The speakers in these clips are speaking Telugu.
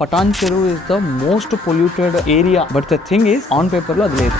Patan Cheru is the most polluted area, but the thing is, on paper lo adi లేదు.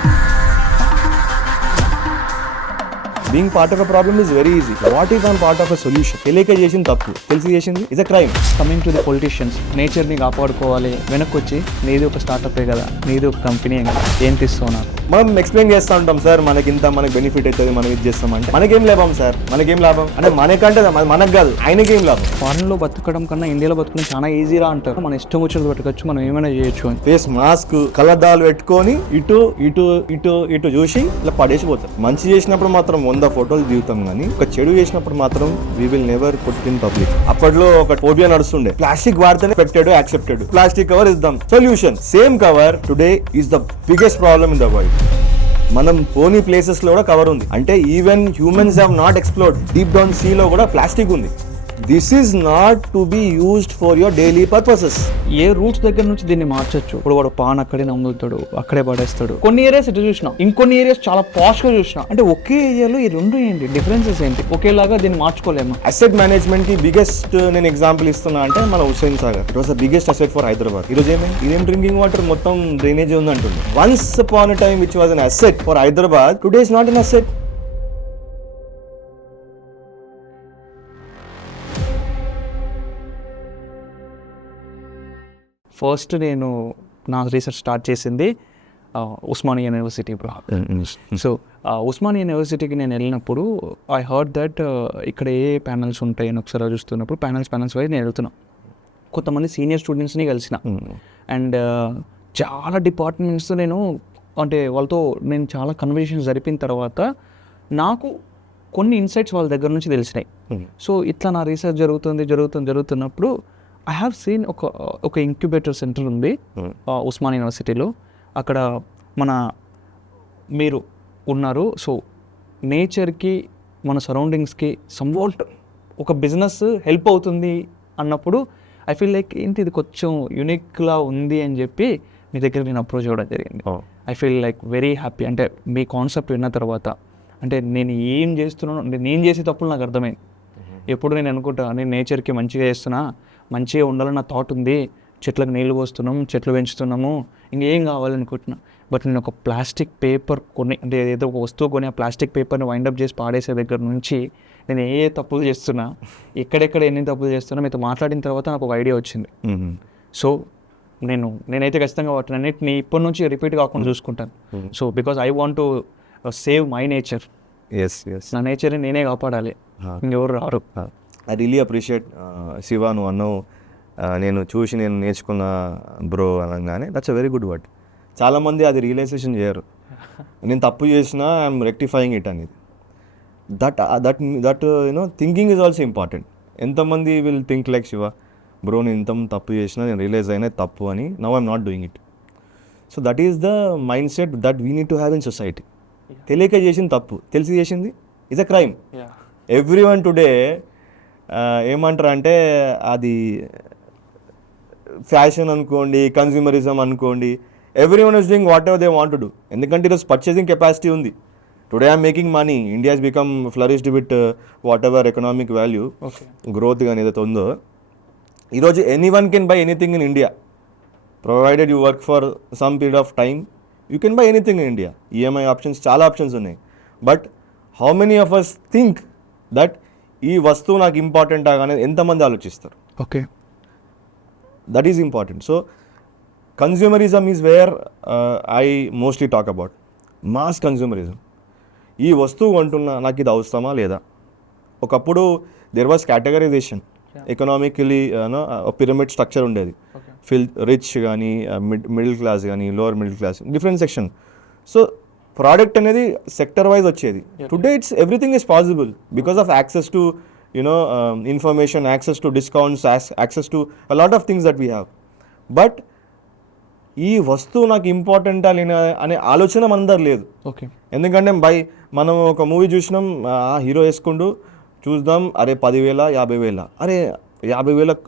Being part of a problem is very easy. What if I'm part of a solution? తెలియక చేసిన తప్పు, తెలిసి చేసింది is a crime. Coming to the politicians, nature ని కాపాడుకోవాలి, వెనక్కి వచ్చి నీది ఒక స్టార్ట్అప్ కదా, నీది ఒక కంపెనీ కదా, ఏం తీస్తున్నారు? మనం ఎక్స్ప్లెయిన్ చేస్తూ ఉంటాం సార్, మనకి బెనిఫిట్ అవుతుంది, మనం ఇది చేస్తామంటే మనకేం లాభం సార్, మనకేం లాభం అంటే మనకంటే మనకు కాదు, ఆయనకేం లాభం. ఫారెన్ లో బతకడం కన్నా ఇండియాలో బతకడం చాలా ఈజీరా అంటారు. మన ఇష్టం వచ్చినట్టు బతకచ్చు, మనం ఏమైనా చేయొచ్చు అని. ఫేస్ మాస్క్ కళ్ళద్దాలు పెట్టుకొని ఇటు ఇటు ఇటు ఇటు చూసి ఇలా పడేసిపోతారు. మంచి చేసినప్పుడు మాత్రం 100 ఫోటోలు దిగుతాం, కానీ ఒక చెడు చేసినప్పుడు మాత్రం we will never put in public. అప్పట్లో ఒక ఫోబియా నడుస్తుండే, ప్లాస్టిక్ వాడితేనే పెట్టాడు accepted, plastic cover is the solution. Same cover today is the biggest problem in the world. మనం పోనీ ప్లేసెస్ లో కూడా కవర్ ఉంది, అంటే even humans have not explored, deep down sea లో కూడా ప్లాస్టిక్ ఉంది. This is not to be used for your daily purposes. ఏ రూట్స్ దగ్గర నుంచి దీన్ని మార్చొచ్చు. ఇప్పుడు వాడు పాన్ అక్కడే నమ్ముతాడు, అక్కడే పడేస్తాడు. కొన్ని ఏరియాస్ ఇటు చూసినా, ఇంకొన్ని ఏరియాస్ చాలా పాష్ గా చూసినా. అంటే ఒకే ఏరియాలో ఈ రెండు ఏంటి డిఫరెన్సెస్ ఏంటి? ఒకేలాగా దీన్ని మార్చుకోలేము. అసెట్ మేనేజ్మెంట్ కి బిగ్గెస్ట్ నేను ఎగ్జాంపుల్ ఇస్తున్నా అంటే మన Hussain Sagar. It was the biggest asset for Hyderabad. ఈ రోజు ఇదేం డ్రింకింగ్ వాటర్ మొత్తం డ్రైనేజ్ ఉంది అంటుంది. Once upon a time which was an asset for Hyderabad, today is not an asset. First నేను నా రీసెర్చ్ స్టార్ట్ చేసింది Osmania university bro. So Osmania యూనివర్సిటీకి నేను వెళ్ళినప్పుడు ఐ హర్డ్ దట్ ఇక్కడ ఏ ప్యానల్స్ ఉంటాయి అని ఒకసారి చూస్తున్నప్పుడు ప్యానల్స్ వైజ్ నేను వెళ్తున్నా. కొంతమంది సీనియర్ స్టూడెంట్స్ని కలిసిన, అండ్ చాలా డిపార్ట్మెంట్స్తో నేను అంటే వాళ్ళతో నేను చాలా కన్వర్జేషన్స్ జరిపిన తర్వాత నాకు కొన్ని ఇన్సైట్స్ వాళ్ళ దగ్గర నుంచి తెలిసినాయి. సో ఇట్లా నా రీసెర్చ్ జరుగుతున్నప్పుడు ఐ హ్యావ్ సీన్ ఒక ఇంక్యుబేటర్ సెంటర్ ఉంది ఉస్మానియా యూనివర్సిటీలో. అక్కడ మీరు ఉన్నారు. సో నేచర్కి మన సరౌండింగ్స్కి సమ్వాట్ ఒక బిజినెస్ హెల్ప్ అవుతుంది అన్నప్పుడు ఐ ఫీల్ లైక్ ఏంటి ఇది కొంచెం యూనిక్లా ఉంది అని చెప్పి మీ దగ్గర నేను అప్రోచ్ అవ్వడం జరిగింది. I feel like very happy. అంటే మీ కాన్సెప్ట్ విన్న తర్వాత అంటే నేను ఏం చేస్తున్నాను, నేను చేసే తప్పులు నాకు అర్థమైంది. ఎప్పుడు నేను అనుకుంటా నేను నేచర్కి మంచిగా చేస్తున్నా, మంచిగా ఉండాలని నా థాట్ ఉంది, చెట్లకు నీళ్ళు పోస్తున్నాము, చెట్లు పెంచుతున్నాము, ఇంకేం కావాలనుకుంటున్నా. బట్ నేను ఒక ప్లాస్టిక్ పేపర్ అంటే ఏదో ఒక వస్తువు కొని ఆ ప్లాస్టిక్ పేపర్ని వైండప్ చేసి పాడేసే దగ్గర నుంచి నేను ఏ తప్పులు చేస్తున్నా, ఎక్కడెక్కడ ఎన్ని తప్పులు చేస్తున్నా మీతో మాట్లాడిన తర్వాత నాకు ఒక ఐడియా వచ్చింది. సో నేనైతే ఖచ్చితంగా వాటిని ఇప్పటి నుంచి రిపీట్ కాకుండా చూసుకుంటాను. So because I want to save my nature. నా నేచర్ని నేనే కాపాడాలి, ఇంకెవరు రారు. ఐ రియలీ అప్రిషియేట్ శివ, నువ్వు అన్నావు నేను నేర్చుకున్న బ్రో అనగానే that's a very good word. చాలామంది అది రియలైజేషన్ చేయరు. నేను తప్పు చేసినా ఐఎమ్ రెక్టిఫైయింగ్ ఇట్ అనేది. That thinking is also important. ఎంతమంది will think like Shiva, bro నేను ఇంత తప్పు చేసినా నేను రియలైజ్ అయినా తప్పు అని, now I'm not doing it. So that is the mindset that we need to have in society. తెలియక చేసిన తప్పు, తెలిసి చేసింది is a crime. Everyone today ఏమంటారు అంటే అది ఫ్యాషన్ అనుకోండి, కన్జ్యూమరిజం అనుకోండి, everyone is doing whatever they want to do. ఎందుకంటే ఈరోజు పర్చేసింగ్ కెపాసిటీ ఉంది. Today I'm making money, India has become flourished with whatever economic value growth కానీ ఏదైతే ఉందో. ఈరోజు anyone can buy anything in India provided you work for some period of time. You can buy anything in India. EMI options, చాలా ఆప్షన్స్ ఉన్నాయి. But how many of us think that ఈ వస్తువు నాకు ఇంపార్టెంట్ అనేది ఎంతమంది ఆలోచిస్తారు? Okay, that is important. So consumerism is where I mostly talk about. Mass consumerism. ఈ వస్తువు కొంటున్నా, నాకు ఇది అవసరమా లేదా? ఒకప్పుడు there was categorisation, economically pyramid structure ఉండేది. రిచ్ కానీ, మిడిల్ క్లాస్ కానీ, lower middle class, different section. So product అనేది సెక్టర్ వైజ్ వచ్చేది. Today it's everything is possible because of access to information, access to discounts, access to a lot of things that we have. But ఈ వస్తువు నాకు ఇంపార్టెంట్ అనే ఆలోచన మనందరు లేదు. ఓకే, ఎందుకంటే మనం ఒక మూవీ చూసినాం, హీరో వేసుకుంటూ చూద్దాం, అరే 10,000 50,000, అరే 50,000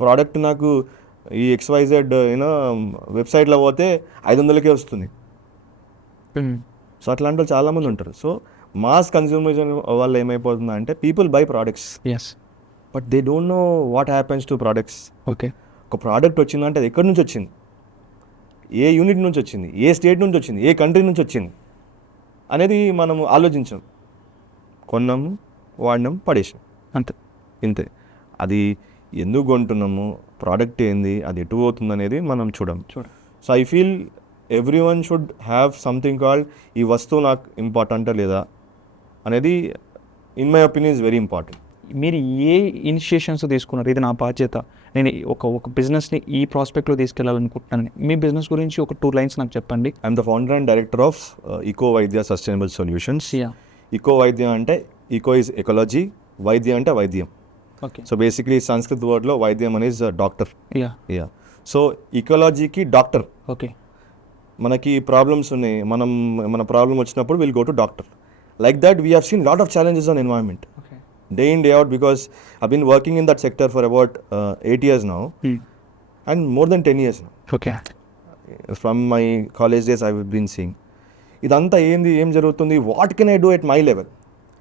ప్రోడక్ట్ నాకు ఈ XYZ వెబ్సైట్లో పోతే 500కే వస్తుంది. సో అట్లాంటి వాళ్ళు చాలామంది ఉంటారు. సో మాస్ కన్జ్యూమరిజం వల్ల ఏమైపోతుందా అంటే people by products, but they don't know what happens to products. Okay, ఒక ప్రోడక్ట్ వచ్చిందంటే అది ఎక్కడి నుంచి వచ్చింది, ఏ యూనిట్ నుంచి వచ్చింది, ఏ స్టేట్ నుంచి వచ్చింది, ఏ కంట్రీ నుంచి వచ్చింది అనేది మనము ఆలోచించాం. కొన్నాము, వాడినాం, పడేసాం, అంతే. ఇంతే. అది ఎందుకు కొంటున్నాము, ప్రోడక్ట్ ఏంది, అది ఎటు పోతుంది అనేది మనం చూడం. So I feel every one should have something called ఈ వస్తువు నాకు ఇంపార్టెంటా లేదా అనేది in my opinion is very important. మీరు ఏ ఇనిషియేషన్స్ తీసుకున్నారు, ఇది నా బాధ్యత, నేను ఒక బిజినెస్ని ఈ ప్రాస్పెక్ట్లో తీసుకెళ్ళాలనుకుంటున్నాను, మీ బిజినెస్ గురించి ఒక 2 lines నాకు చెప్పండి. I'm the founder and director of eco Vaidya sustainable solutions. Eco Vaidya అంటే ఈకో ఇస్ ఎకాలజీ, వైద్య అంటే వైద్యం. ఓకే. సో బేసిక్లీ సంస్కృత్ వర్డ్లో వైద్యం అనేది డాక్టర్. యా. సో ఈకాలజీకి డాక్టర్. ఓకే. మనకి ప్రాబ్లమ్స్ ఉన్నాయి, మన ప్రాబ్లం వచ్చినప్పుడు will go to doctor. Like that we have seen lot of challenges on environment day in day out, because I've been working in that sector for about 8 years now, and more than 10 years now. Okay. From my college days I've been seeing idantha em jarugutundi, what can I do at my level.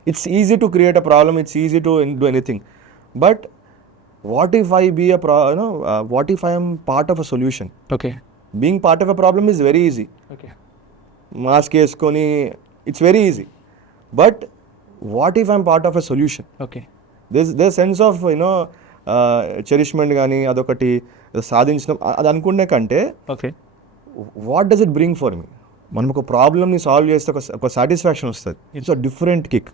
It's easy to create a problem, it's easy to do anything, but what if I be what if I am part of a solution. Okay. Being part of a problem is very easy. Okay. Mask eskoni, it's very easy, but what if I'm part of a solution. Okay. There's sense of చెరిష్మెంట్ కానీ అదొకటి సాధించడం అది అనుకునే కంటే okay, what does it bring for me. మనం ఒక ప్రాబ్లమ్ని సాల్వ్ చేస్తే ఒక సాటిస్ఫాక్షన్ వస్తుంది. It's a different kick.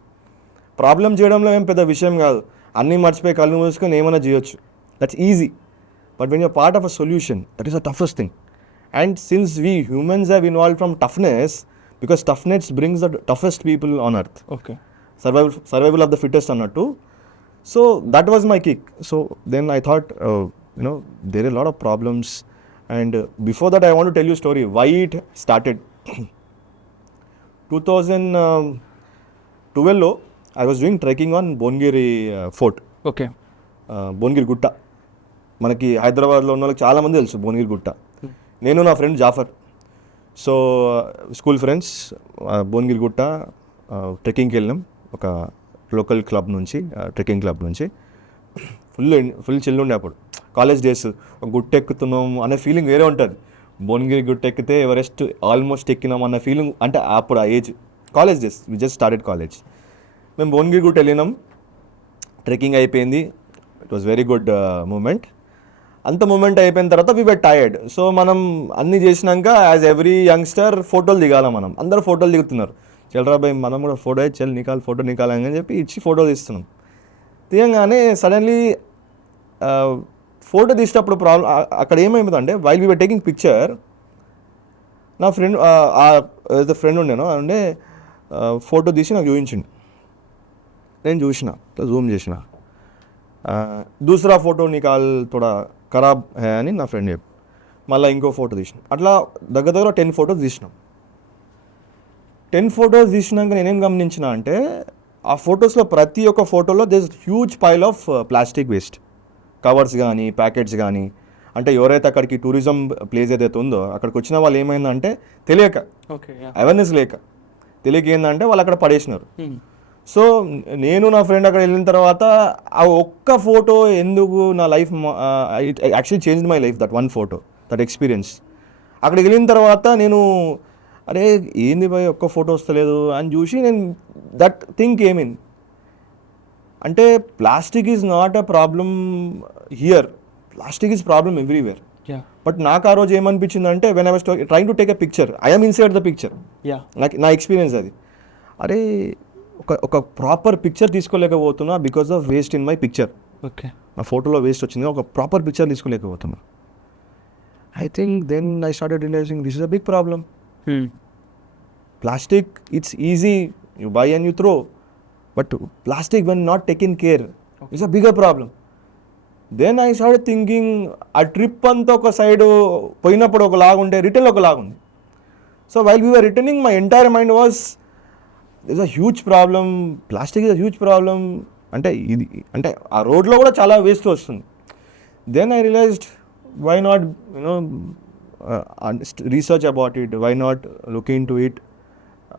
Problem చేయడంలో ఏం పెద్ద విషయం కాదు, అన్నీ మర్చిపోయి కళ్ళు మూసుకొని ఏమైనా చేయొచ్చు, that's easy. But when you're part of a solution, that is the toughest thing. And since we humans have involved from toughness, because toughness brings the toughest people on earth. Okay. survival of the fittest అన్నట్టు. So that was my kick. So then I thought there are a lot of problems, and before that I want to tell you a story why it started. 2012 లో I was doing trekking on Bongiri fort. Okay. Bhuvanagiri గుట్ట మనకి హైదరాబాద్లో ఉన్న వాళ్ళకి చాలామంది తెలుసు భువనగిరి గుట్ట. నేను నా friend Jafar, so school friends, Bhuvanagiri Gutta ట్రెక్కింగ్కి వెళ్ళినాం. ఒక లోకల్ క్లబ్ నుంచి, ట్రెక్కింగ్ క్లబ్ నుంచి. ఫుల్ చిల్లు ఉండే అప్పుడు కాలేజ్ డేస్. ఒక గుట్ట ఎక్కుతున్నాం అనే ఫీలింగ్ వేరే ఉంటుంది. భువనగిరి గుట్ట ఎక్కితే ఎవరెస్ట్ ఆల్మోస్ట్ ఎక్కినాం అన్న ఫీలింగ్. అంటే అప్పుడు ఆ age, college days, we just started college. మేము భువనగిరి గుట్ట వెళ్ళినాం, ట్రెక్కింగ్ అయిపోయింది. It was very good moment. అంత మూమెంట్ అయిపోయిన తర్వాత వి వర్ టైర్డ్. సో మనం అన్నీ చేసినాక యాజ్ ఎవ్రీ యంగ్స్టర్ ఫోటోలు దిగాల. మనం అందరూ ఫోటోలు దిగుతున్నారు. చల్రా భయ్ మనం కూడా ఫోటో ఫోటో నికాలని చెప్పి ఇచ్చి ఫోటో తీస్తున్నాం. తీయంగానే సడన్లీ ఫోటో తీసేటప్పుడు ప్రాబ్లం అక్కడ ఏమైందంటే, while we were taking picture, నా ఫ్రెండ్ ఏదో ఫ్రెండ్ ఉండేనో అంటే ఫోటో తీసి నాకు చూపించిండు. నేను చూసిన, జూమ్ చేసిన, దూసరా ఫోటో నికాల్ తోడా ఖరాబ్ హే అని నా ఫ్రెండ్ చెప్పి మళ్ళీ ఇంకో ఫోటో తీసిన. అట్లా దగ్గర 10 ఫోటోస్ తీసినాం. 10 ఫొటోస్ తీసినాక నేనేం గమనించిన అంటే, ఆ ఫొటోస్లో ప్రతి ఒక్క ఫోటోలో there is huge pile of plastic waste, covers కానీ ప్యాకెట్స్ కానీ. అంటే ఎవరైతే అక్కడికి టూరిజం ప్లేస్ ఏదైతే ఉందో అక్కడికి వచ్చిన వాళ్ళు ఏమైందంటే తెలియక, అవేర్నెస్ లేక తెలియక ఏంటంటే వాళ్ళు అక్కడ పడేసినారు. సో నేను నా ఫ్రెండ్ అక్కడ వెళ్ళిన తర్వాత ఆ ఒక్క ఫోటో ఎందుకు నా life, it actually changed my life, that one photo, that experience. అక్కడికి వెళ్ళిన తర్వాత నేను అరే ఏంది భయ్ ఒక్క ఫోటో వస్తలేదు అని చూసి నేను దట్ థింక్ ఏమిన్ అంటే plastic is not a problem here, plastic is problem everywhere. But నాకు ఆ రోజు ఏమనిపించింది అంటే, when I was trying to take a picture, I'm inside the picture. నా ఎక్స్పీరియన్స్ అది. అరే ఒక ప్రాపర్ పిక్చర్ తీసుకోలేకపోతున్నా because of waste in my picture. Okay. నా ఫోటోలో వేస్ట్ వచ్చింది, ఒక ప్రాపర్ పిక్చర్ తీసుకోలేకపోతున్నా. I think then I started realizing this is a big problem. Plastic, it's easy, you buy and you throw, but plastic when not taken care is a bigger problem. Then I started thinking, a trip anta oka side poyinappudu oka laga unte return oka laga undi. So while we were returning, my entire mind was, there's a huge problem, plastic is a huge problem. Ante aa road lo kuda chaala waste vastundi. Then I realized, why not research about it, why not look into it.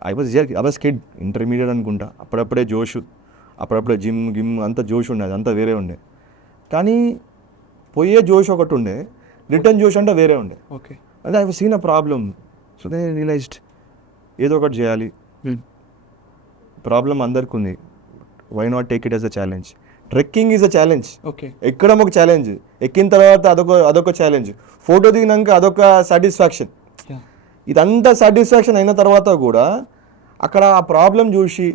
I was kid, intermediate అనుకుంటా, అప్పుడప్పుడే జోషు, అప్పుడప్పుడే జిమ్ అంతా జోష్ ఉండేది, అంతా వేరే ఉండే. కానీ పోయే జోష్ ఒకటి ఉండే, రిటర్న్ జోష్ అంటే వేరే ఉండే. ఓకే. అంటే I seen a problem, so they realized ఏదో ఒకటి చేయాలి. ప్రాబ్లం అందరికి ఉంది, why not take it as a challenge. Trekking is a challenge, okay. ఎక్కడం ఒక ఛాలెంజ్, ఎక్కిన తర్వాత అదొక ఛాలెంజ్, ఫోటో దిగినాక అదొక సాటిస్ఫాక్షన్. ఇదంతా సాటిస్ఫాక్షన్ అయిన తర్వాత కూడా అక్కడ ఆ ప్రాబ్లం చూసి,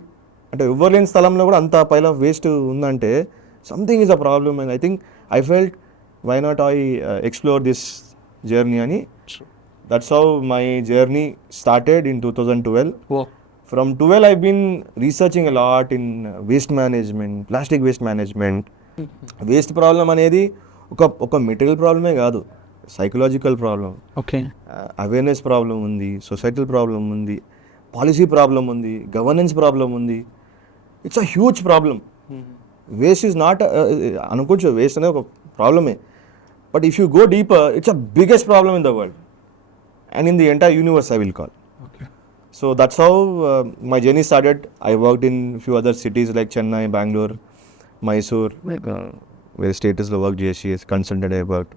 అంటే ఎవరు లేని స్థలంలో కూడా అంత పైల వేస్ట్ ఉందంటే something is a problem. And I think I felt why not I explore this journey అని. That's how my journey started in 2012. From 12 I've been researching a lot in waste management, plastic waste management. Waste problem అనేది ఒక మెటీరియల్ ప్రాబ్లమే కాదు, psychological problem, okay, awareness problem ఉంది, సొసైటల్ ప్రాబ్లం ఉంది, పాలసీ ప్రాబ్లం ఉంది, గవర్నెన్స్ ప్రాబ్లం ఉంది. It's a huge problem. Waste is not అనుకోవచ్చు, వేస్ట్ అనేది ఒక ప్రాబ్లమే, but if you go deeper it's a biggest problem in the world and in the entire universe I will call. So that's how my journey started. I worked in few other cities like Chennai, Bangalore, Mysore, where status lo work GSCS, consultant I worked.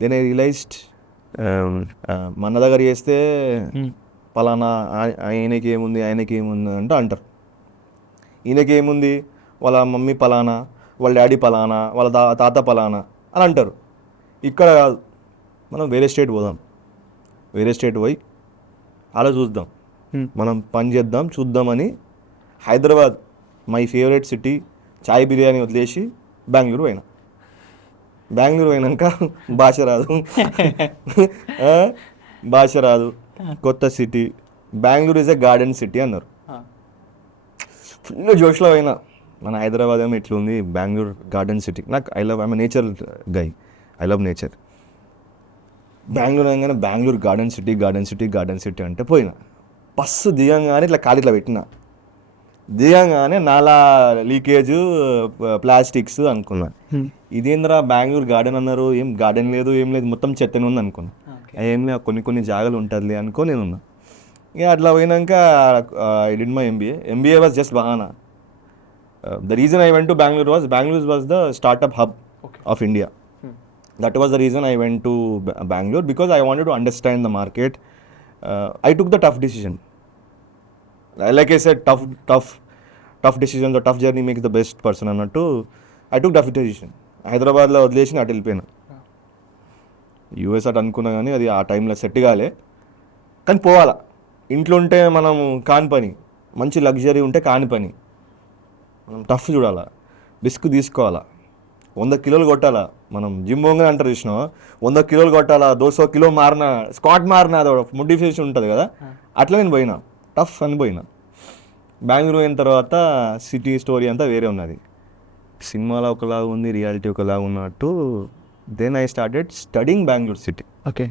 Then I realized మన దగ్గర చేస్తే పలానా ఆయనకి ఏముంది అంటే అంటారు, ఈయనకి ఏముంది, వాళ్ళ మమ్మీ పలానా, వాళ్ళ డాడీ పలానా, వాళ్ళ తాత పలానా అని అంటారు. ఇక్కడ కాదు, మనం వేరే స్టేట్ పోదాం, వేరే స్టేట్ పోయి అలా చూద్దాం, మనం పని చేద్దాం చూద్దామని హైదరాబాద్ మై ఫేవరెట్ సిటీ, చాయ్ బిర్యానీ వదిలేసి బెంగళూరు పోయినాక భాష రాదు, కొత్త city, Bengaluru is a garden city అన్నారు. ఫుల్ జోష్లో అయినా, మన హైదరాబాద్ ఏమో ఇట్లుంది, బెంగళూరు గార్డెన్ సిటీ. నాకు I'm nature guy, I love nature. Bengaluru అనగానే బెంగళూరు గార్డెన్ సిటీ అంటే పోయినా. బస్సు దిగంగానే ఇట్లా కాలు ఇట్లా పెట్టిన, దిగంగానే నాలా లీకేజ్, ప్లాస్టిక్స్ అనుకున్నా. ఇదేంద్రా బెంగళూరు గార్డెన్ అన్నారు, ఏం గార్డెన్ లేదు ఏం లేదు, మొత్తం చెత్తనే ఉంది అనుకున్నా. ఏం లేదు, కొన్ని జాగాలు ఉంటుంది అనుకో నేను ఉన్నా. ఇక అట్లా పోయినాక I did my MBA was just బహానా. The reason I went to Bangalore was the startup hub of India. That was the reason I went to Bangalore, because I wanted to understand the market. I took the tough decision. Like I said, tough decisions or tough journey makes the best person అన్నట్టు. I took tough decision. హైదరాబాద్లో వదిలేసి అటు వెళ్ళిపోయినా. యూఎస్ అటు అనుకున్నా కానీ అది ఆ టైంలో సెట్ కాలే. కానీ పోవాలా, ఇంట్లో ఉంటే మనం కాని పని, మంచి లగ్జరీ ఉంటే కాని పని, మనం టఫ్ చూడాలా, రిస్క్ తీసుకోవాలా, 100 కిలోలు కొట్టాలా. మనం జిమ్ పోగా అంటారు చూసినా, 100 కిలోలు కొట్టాలా, 200 కిలో మారినా, స్క్వాట్ మారినా, అది మోటివేషన్ ఉంటుంది కదా, అట్లా నేను పోయినా, టఫ్ అని పోయినా. బెంగళూరు అయిన తర్వాత సిటీ స్టోరీ అంతా వేరే ఉన్నది, సినిమాలో ఒకలాగా ఉంది, రియాలిటీ ఒకలాగా ఉన్నట్టు. Then I started studying Bengaluru city. Okay.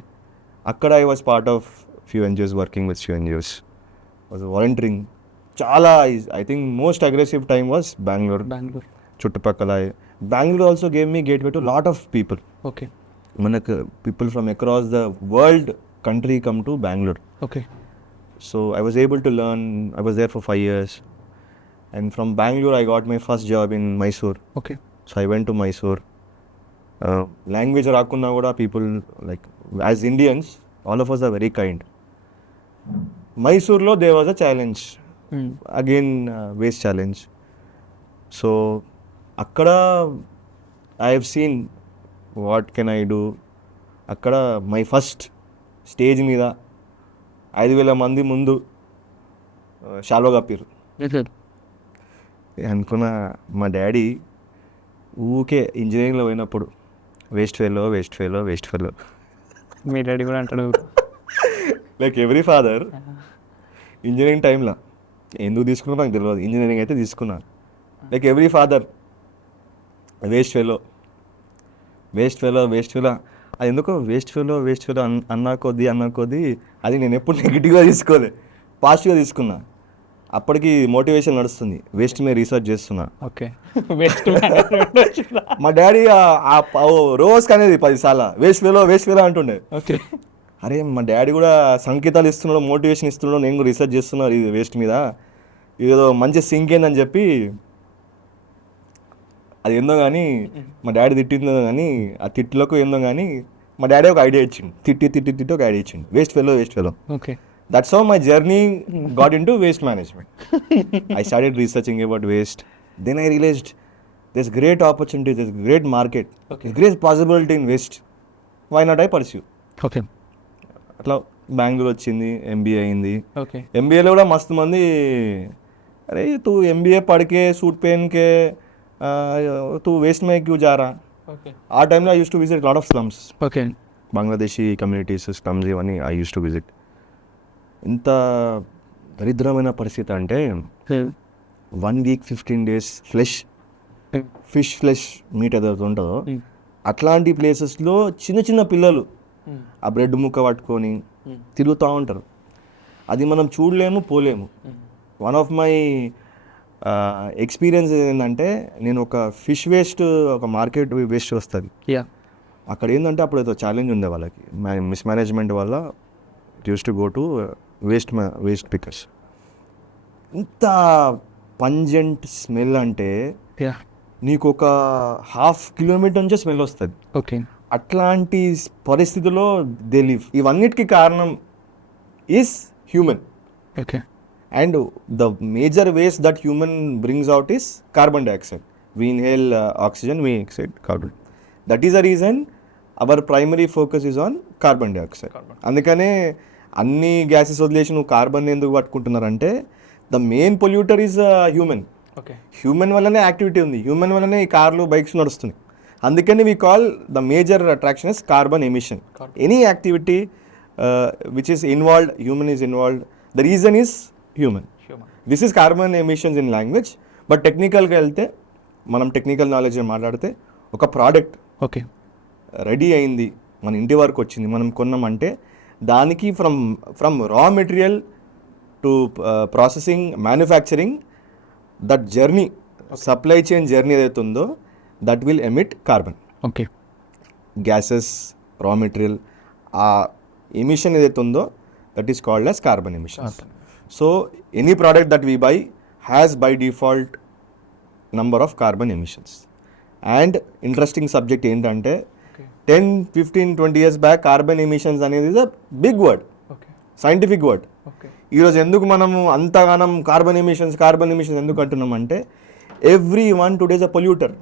అక్కడ I was part of few NGOs, working with few NGOs, was volunteering. చాలా I think most aggressive time was Bengaluru. చుట్టుపక్కల Bangalore also gave me gateway to lot of people. Okay. Manak people from across the world country come to Bangalore. Okay. So I was able to learn. I was there for 5 years, and from Bangalore I got my first job in Mysore. Okay. So I went to Mysore. Language rakunna kuda people, like as Indians, all of us are very kind. Mysore lo there was a challenge. Again waste challenge. So అక్కడ I have seen what can I do. అక్కడ మై ఫస్ట్ స్టేజ్ మీద 5,000 మంది ముందు షాలో కప్పారు అనుకున్న. మా డాడీ ఊకే ఇంజనీరింగ్లో పోయినప్పుడు వేస్ట్ ఫెలో. మీ డాడీ కూడా అంటాడు, లైక్ ఎవ్రీ ఫాదర్. ఇంజనీరింగ్ టైంలో ఎందుకు తీసుకున్నా నాకు తెలియదు, ఇంజనీరింగ్ అయితే తీసుకున్నా. Like every father, waste fellow. అది ఎందుకో వేస్ట్ ఫెలో అన్నా కొద్దీ అది నేను ఎప్పుడు నెగిటివ్గా తీసుకోలే, పాజిటివ్గా తీసుకున్నా. అప్పటికి మోటివేషన్ నడుస్తుంది, వేస్ట్ మీద రీసెర్చ్ చేస్తున్నా. ఓకే. మా డాడీ రోజుకి అనేది 10 సార్లు వేస్ట్ ఫెలో అంటుండే. ఓకే. అరే మా డాడీ కూడా సంకేతాలు ఇస్తున్నాడు, మోటివేషన్ ఇస్తున్నాడు, నేను కూడా రీసెర్చ్ చేస్తున్నా ఇది వేస్ట్ మీద, ఇదేదో మంచి సింక్ ఏందని చెప్పి అది ఏందో కానీ మా డాడీ తిట్టిందో కానీ ఆ తిట్టులకు ఏందో కానీ మా డాడీ ఒక ఐడియా ఇచ్చిండు, తిట్టి ఒక ఐడియా ఇచ్చిండు, waste fellow. Okay. That's how my journey got into waste management. I started researching about waste. Then I realized there's great opportunity, there's great market, there's great possibility in waste. Why not I pursue? Okay. అట్లా బెంగళూరు వచ్చింది, ఎంబీఏ అయింది. ఓకే. ఎంబీఏలో కూడా మస్తు మంది అరే తూ ఎంబీఏ పడికే సూట్ పెయిన్ के तू वेस्ट में क्यों जा रहा. ఓకే. ఆ టైంలో I use to visit lot of slums, okay. Bangladeshi communities slums ఇవన్నీ ఐ యూస్ టు విజిట్. ఇంత దరిద్రమైన పరిస్థితి అంటే 1 week 15 days fish flesh meat ఏదైతే ఉంటుందో అట్లాంటి ప్లేసెస్లో చిన్న చిన్న పిల్లలు ఆ బ్రెడ్ ముక్క పట్టుకొని తిరుగుతూ ఉంటారు. అది మనం చూడలేము, పోలేము. వన్ ఆఫ్ మై ఎక్స్పీరియన్స్ ఏంటంటే, నేను ఒక ఫిష్ వేస్ట్, ఒక మార్కెట్ వేస్ట్ వస్తుంది అక్కడ ఏంటంటే, అప్పుడు ఏదో ఛాలెంజ్ ఉండే వాళ్ళకి, మిస్మేనేజ్మెంట్ వల్ల it use to go to waste pickers. ఇంత పంజెంట్ స్మెల్ అంటే నీకు ఒక 1/2 kilometer నుంచే స్మెల్ వస్తుంది. ఓకే. అట్లాంటి పరిస్థితుల్లో దే లివ్. ఇవన్నిటికీ కారణం is human. Okay. And the major waste that human brings out is carbon dioxide. We inhale oxygen, we exhale carbon. That is the reason our primary focus is on carbon dioxide. అందుకనే అన్ని గ్యాసెస్ వదిలేసి నువ్వు కార్బన్ ఎందుకు పట్టుకుంటున్నారంటే, the main polluter is human. Human వల్లనే యాక్టివిటీ ఉంది, హ్యూమన్ వల్లనే ఈ కార్లు బైక్స్ నడుస్తున్నాయి. అందుకని we call the major attraction is carbon emission. Any activity which is involved, human is involved, the reason is human. This is carbon emissions in language. But టెక్నికల్గా వెళ్తే, మనం టెక్నికల్ నాలెడ్జ్ మాట్లాడితే, ఒక ప్రోడక్ట్ ఓకే రెడీ అయింది, మన ఇంటి వరకు వచ్చింది, మనం కొన్నామంటే దానికి from raw material to processing, manufacturing, that journey, supply chain journey ఏదైతే ఉందో, that will emit carbon. Okay. Gases, raw material, ఆ ఎమిషన్ ఏదైతే ఉందో that is called as carbon emissions. So any product that we buy has by default number of carbon emissions. And interesting subject ఏంటంటే, 10, 15, 20 years బ్యాక్ కార్బన్ ఎమిషన్స్ అనేది is a big word, scientific word. ఈరోజు ఎందుకు మనము అంతగానం కార్బన్ ఎమిషన్స్ ఎందుకు అంటున్నామంటే, everyone today is a polluter.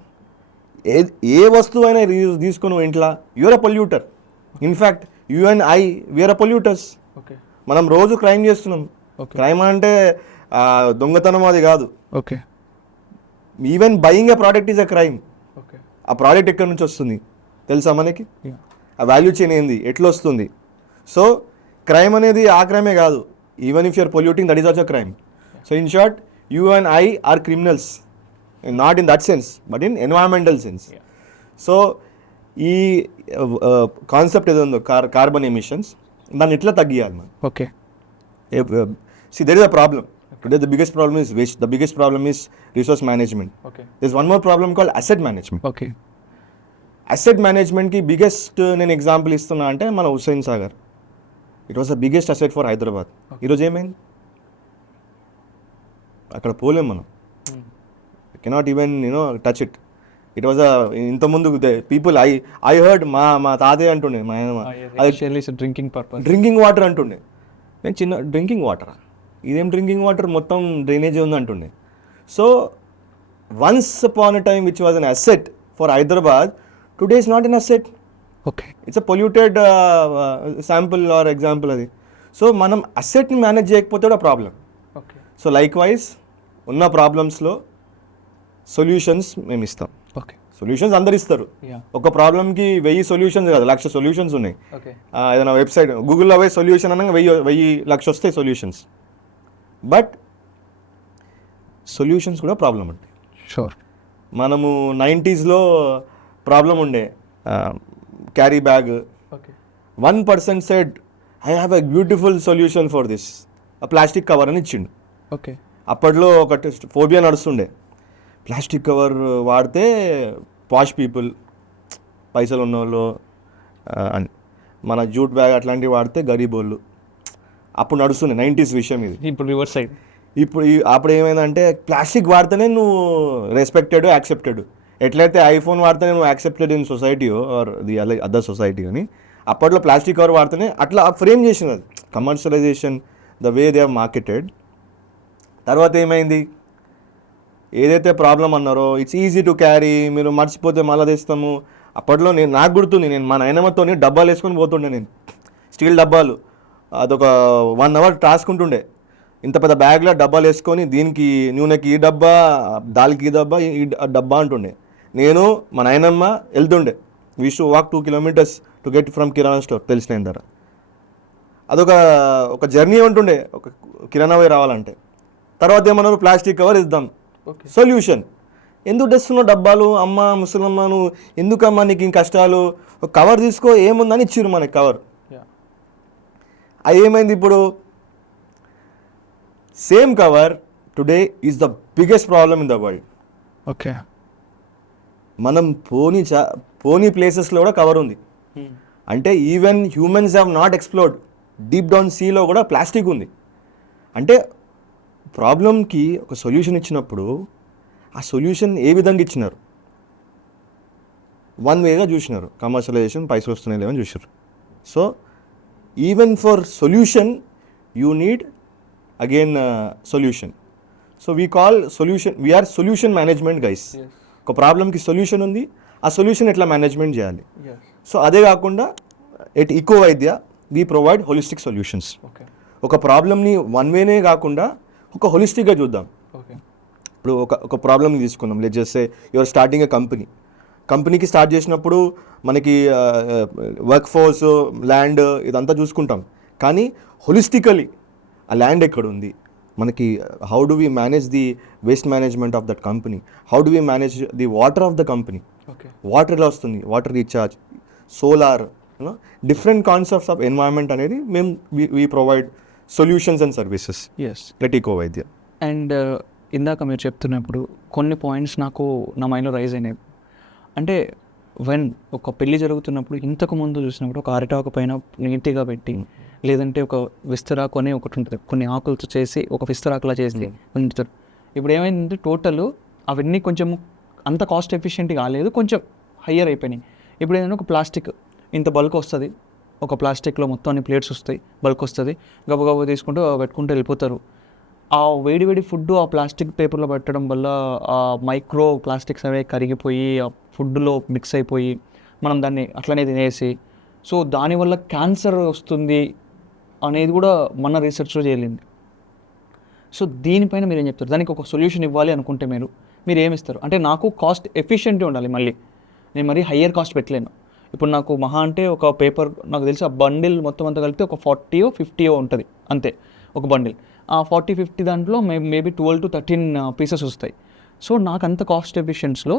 ఏ వస్తువు అయినా తీసుకుని ఇంట్లో, you are a polluter. In fact you and I, we are a polluters. మనం రోజు క్రైమ్ చేస్తున్నాం. క్రైమ్ అంటే దొంగతనం అది కాదు. Okay. Even buying a product is a crime. ఆ ప్రోడక్ట్ ఎక్కడి నుంచి వస్తుంది తెలుసా మనకి? ఆ వాల్యూ చైన్ ఏంది, ఎట్లా వస్తుంది? సో క్రైమ్ అనేది ఆ క్రైమే కాదు. Even if you're polluting, that is also crime. So in short, you and I are criminals, not in that sense but in environmental sense. సో ఈ కాన్సెప్ట్ ఏదో ఉందో కార్బన్ ఎమిషన్స్, దాన్ని ఎట్లా తగ్గియాలి మనం? Okay. See, there is a problem. Today the biggest problem is waste. The biggest problem is resource management. There's one more problem called asset management. Okay. Asset మేనేజ్మెంట్కి బిగ్గెస్ట్ నేను ఎగ్జాంపుల్ ఇస్తున్నా అంటే మన Hussain Sagar. It was the biggest asset for Hyderabad. ఈరోజు ఏమైంది? అక్కడ పోలేం మనం. Cannot even touch it. It was ఇంతకుముందు పీపుల్ ఐ హర్డ్ మా తాతయ్య అంటుండే, మా డ్రింకింగ్ వాటర్ అంటుండే. నేను చిన్న డ్రింకింగ్ వాటరా, ఇదేం డ్రింకింగ్ వాటర్, మొత్తం డ్రైనేజ్ ఉంది అంటుండే. So once upon a time which was an asset for Hyderabad, today is not an asset. Okay. It's a polluted sample or example అది. సో మనం అసెట్ని మేనేజ్ చేయకపోతే కూడా ప్రాబ్లం. సో లైక్ వైజ్ ఉన్న ప్రాబ్లమ్స్లో సొల్యూషన్స్ మేము ఇస్తాం. ఓకే. సొల్యూషన్స్ అందరు ఇస్తారు. ఒక ప్రాబ్లమ్కి 1000 సొల్యూషన్స్ కాదు, 1,00,000 సొల్యూషన్స్ ఉన్నాయి. ఏదైనా వెబ్సైట్ గూగుల్లో పోయి సొల్యూషన్ అనగా 1000 వస్తాయి సొల్యూషన్స్. బట్ సొల్యూషన్స్ కూడా ప్రాబ్లం ఉంటాయి. షూర్. మనము 90s ప్రాబ్లం ఉండే, carry bag. 1% said I have a beautiful solution for this, ఆ ప్లాస్టిక్ కవర్ అని ఇచ్చిండు. ఓకే. అప్పట్లో ఒక ఫోబియా నడుస్తుండే, ప్లాస్టిక్ కవర్ వాడితే పాష్ పీపుల్, పైసలు ఉన్నోళ్ళు అని, మన జూట్ బ్యాగ్ అట్లాంటివి వాడితే గరీబ్ వాళ్ళు. అప్పుడు నడుస్తుండే 90s విషయం ఇది. ఇప్పుడు రివర్స్ సైడ్. అప్పుడు ఏమైందంటే, ప్లాస్టిక్ వాడితేనే నువ్వు రెస్పెక్టెడ్, యాక్సెప్టెడ్. ఎట్లయితే ఐఫోన్ వాడితేనే నువ్వు accepted in society or the other society అని అప్పట్లో ప్లాస్టిక్ కవర్ వాడితేనే అట్లా ఫ్రేమ్ చేసినది commercialisation the way they are marketed. తర్వాత ఏమైంది, ఏదైతే ప్రాబ్లం అన్నారో ఇట్స్ ఈజీ టు క్యారీ, మీరు మర్చిపోతే మళ్ళీ తెస్తాము. అప్పట్లో నాకు గుర్తుంది, నేను మా నాయనమ్మతో డబ్బాలు వేసుకొని పోతుండే, నేను స్టీల్ డబ్బాలు, అదొక 1 hour టాస్క్ ఉంటుండే. ఇంత పెద్ద బ్యాగ్లో డబ్బాలు వేసుకొని దీనికి నూనెకి ఈ డబ్బా, దాల్కి ఈ డబ్బా, ఈ డబ్బా అంటుండే. నేను మా నాయనమ్మ వెళ్తుండే, we should walk 2 kilometers to get from kirana store తెలిసిన ధర. ఒక జర్నీ ఉంటుండే ఒక కిరాణా పోయి రావాలంటే. తర్వాత ఏమన్నారు, ప్లాస్టిక్ కవర్ ఇద్దాం సొల్యూషన్. ఎందుకు తెస్తున్నావు డబ్బాలు, అమ్మ ముసలమ్మ నువ్వు ఎందుకమ్మా నీకు ఇంక కష్టాలు, ఒక కవర్ తీసుకో ఏముందని ఇచ్చిర్రు మనకి కవర్. అది ఏమైంది ఇప్పుడు, same cover today is the biggest problem in the world. Okay, మనం పోనీ ప్లేసెస్లో కూడా కవర్ ఉంది. అంటే even humans have not explored, deep down సీలో కూడా ప్లాస్టిక్ ఉంది. అంటే ప్రాబ్లంకి ఒక సొల్యూషన్ ఇచ్చినప్పుడు ఆ సొల్యూషన్ ఏ విధంగా ఇచ్చినారు, వన్ వేగా చూసినారు, కమర్షియలైజేషన్, పైసలు వస్తున్నాయి లేవని చూసారు. So even for solution you need again solution. So we call solution, we're solution management guys. ఒక ప్రాబ్లంకి సొల్యూషన్ ఉంది, ఆ సొల్యూషన్ ఎట్లా మేనేజ్మెంట్ చేయాలి. సో అదే కాకుండా ఎట్ ఈకో వైద్య వీ ప్రొవైడ్ హోలిస్టిక్ సొల్యూషన్స్. ఒక ప్రాబ్లమ్ని వన్ వేనే కాకుండా ఒక హోలిస్టిక్గా చూద్దాం. ఇప్పుడు ఒక ప్రాబ్లమ్ని తీసుకుందాం, let's just say your starting a కంపెనీకి స్టార్ట్ చేసినప్పుడు మనకి వర్క్ ఫోర్స్, ల్యాండ్ ఇదంతా చూసుకుంటాం. కానీ హోలిస్టికలీ ఆ ల్యాండ్ ఎక్కడ ఉంది మనకి, how do we manage the waste management of that company, how do we manage the water of the company, water ఎలా వస్తుంది, water recharge, solar, different concepts of environment అనేది మేము we provide solutions and services let eco Vaidya. And ఇందాక మీరు చెప్తున్నప్పుడు కొన్ని పాయింట్స్ నాకు నా మైండ్లో రైజ్ అయినాయి. అంటే వెన్ ఒక పెళ్లి జరుగుతున్నప్పుడు ఇంతకు ముందు చూసినప్పుడు ఒక అరిటాకు పైన నీట్గా పెట్టి, లేదంటే ఒక విస్తరాకు అనే ఒకటి ఉంటుంది, కొన్ని ఆకులతో చేసి ఒక విస్తరాకులా చేసి ఉంచుతారు. ఇప్పుడు ఏమైందంటే టోటల్ అవన్నీ కొంచెం అంత కాస్ట్ ఎఫిషియెంట్ కాలేదు, కొంచెం హయ్యర్ అయిపోయినాయి. ఇప్పుడు ఏదైనా ఒక ప్లాస్టిక్ ఇంత బల్క్ వస్తుంది, ఒక ప్లాస్టిక్లో మొత్తం అన్ని ప్లేట్స్ వస్తాయి, బల్క్ వస్తుంది, గబగబా తీసుకుంటూ పెట్టుకుంటూ వెళ్ళిపోతారు. ఆ వేడి ఫుడ్ ఆ ప్లాస్టిక్ పేపర్లో పెట్టడం వల్ల ఆ మైక్రో ప్లాస్టిక్స్ అవే కరిగిపోయి ఆ ఫుడ్లో మిక్స్ అయిపోయి మనం దాన్ని అట్లనే తినేసి, సో దానివల్ల క్యాన్సర్ వస్తుంది అనేది కూడా మన రీసెర్చ్లో చేయలేదు. సో దీనిపైన మీరు ఏం చెప్తారు, దానికి ఒక సొల్యూషన్ ఇవ్వాలి అనుకుంటే మీరు ఏమి ఇస్తారు? అంటే నాకు కాస్ట్ ఎఫిషియెంట్గా ఉండాలి, మళ్ళీ నేను మరీ హయ్యర్ కాస్ట్ పెట్టలేను. ఇప్పుడు నాకు మహా అంటే ఒక పేపర్ నాకు తెలిసి ఆ బండిల్ మొత్తం అంతా కలిపితే ఒక 40-50 ఉంటుంది అంతే ఒక బండిల్. ఆ 40-50 దాంట్లో మేబీ 12 to 13 పీసెస్ వస్తాయి. సో నాకు అంత కాస్ట్ ఎఫిషియన్స్లో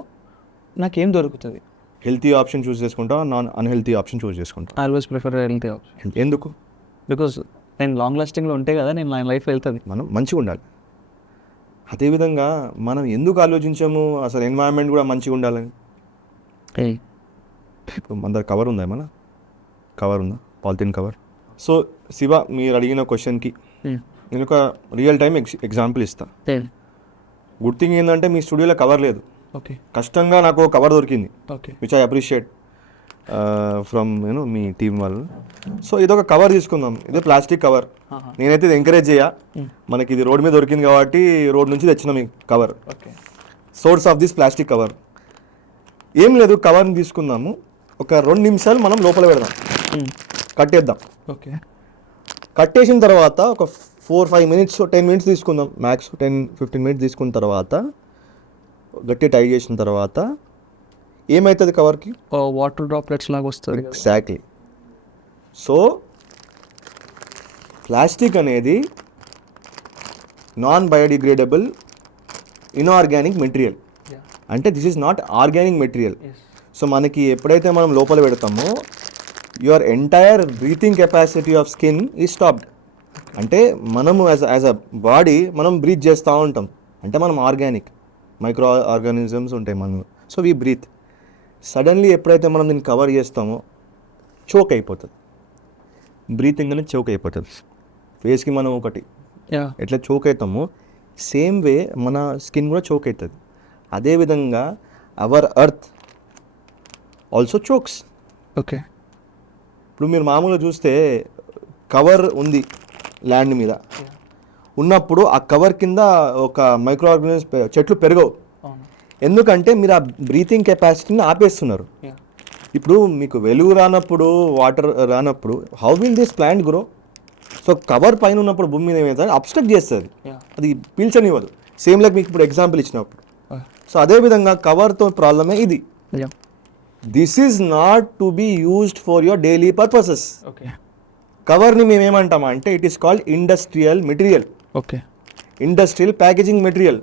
నాకేం దొరుకుతుంది? హెల్తీ ఆప్షన్ చూస్ చేసుకుంటా, నాన్ అన్హెల్తీ ఆప్షన్ చూస్ చేసుకుంటా. I always prefer healthy option. ఎందుకు? బికాజ్ నేను లాంగ్ లాస్టింగ్లో ఉంటే కదా నేను నా లైఫ్ వెళ్తుంది. మనం మంచిగా ఉండాలి. అదేవిధంగా మనం ఎందుకు ఆలోచించాము అసలు ఎన్వైరన్మెంట్ కూడా మంచిగా ఉండాలని? ఇప్పుడు మన దగ్గర కవర్ ఉందా, ఏమన్నా కవర్ ఉందా, పాలిథిన్ కవర్? సో శివ, మీరు అడిగిన క్వశ్చన్కి నేను ఒక రియల్ టైం ఎగ్జాంపుల్ ఇస్తా. గుడ్ థింగ్ ఏంటంటే మీ స్టూడియోలో కవర్ లేదు. ఓకే, కష్టంగా నాకు కవర్ దొరికింది, okay, which I appreciate from me team వాళ్ళు. సో ఇదొక కవర్ తీసుకుందాం, ఇది ప్లాస్టిక్ కవర్. నేనైతే ఇది ఎంకరేజ్ చేయ, మనకి ఇది రోడ్ మీద దొరికింది కాబట్టి రోడ్ నుంచి తెచ్చినాం ఈ cover. Source of this plastic cover ఏం లేదు, కవర్ని తీసుకుందాము, ఒక 2 నిమిషాలు మనం లోపల పెడదాం, కట్టేద్దాం. ఓకే, కట్టేసిన తర్వాత ఒక 4-5 minutes 10 minutes తీసుకుందాం, మ్యాక్స్ 10-15 minutes తీసుకున్న తర్వాత గట్టి టైట్ చేసిన తర్వాత ఏమవుతుంది కవర్కి? వాటర్ డ్రాప్లెట్స్ లాగా వస్తుంది. ఎగ్జాక్ట్లీ. సో ప్లాస్టిక్ అనేది నాన్ బయోడిగ్రేడబుల్ ఇన్ఆర్గానిక్ మెటీరియల్. అంటే this is not organic material. So మనకి ఎప్పుడైతే మనం లోపల పెడతామో your entire breathing capacity of skin ఈ స్టాప్డ్. అంటే మనము యాజ్ అ బాడీ మనం బ్రీత్ చేస్తూ ఉంటాం, అంటే మనం ఆర్గానిక్ మైక్రో ఆర్గానిజమ్స్ ఉంటాయి మనం. So we breath. సడన్లీ ఎప్పుడైతే మనం దీన్ని కవర్ చేస్తామో చోక్ అయిపోతుంది, బ్రీతింగ్ అనేది చోక్ అయిపోతుంది. ఫేస్కి మనం ఒకటి ఎట్లా చోక్ అవుతామో సేమ్ వే మన స్కిన్ కూడా చోక్ అవుతుంది. అదేవిధంగా hour earth also Choksi. Okay. ఇప్పుడు మీరు మామూలుగా చూస్తే కవర్ ఉంది ల్యాండ్ మీద ఉన్నప్పుడు ఆ కవర్ కింద ఒక మైక్రో ఆర్గానిజమ్స్ చెట్లు పెరగవు. ఎందుకంటే మీరు ఆ బ్రీతింగ్ కెపాసిటీని ఆపేస్తున్నారు. ఇప్పుడు మీకు వెలుగు రానప్పుడు, వాటర్ రానప్పుడు how will this plant grow? So cover పైన ఉన్నప్పుడు భూమి మీద ఏమవుతుంది, అబ్స్ట్రక్ట్ చేస్తుంది, అది పీల్చనివ్వదు. సేమ్ లైక్ మీకు ఇప్పుడు ఎగ్జాంపుల్ ఇచ్చినప్పుడు. సో అదేవిధంగా కవర్తో ప్రాబ్లమే ఇది. This is not to be used for your daily purposes. Okay. కవర్ని మేము ఏమంటామా అంటే it is called industrial material, okay, industrial packaging material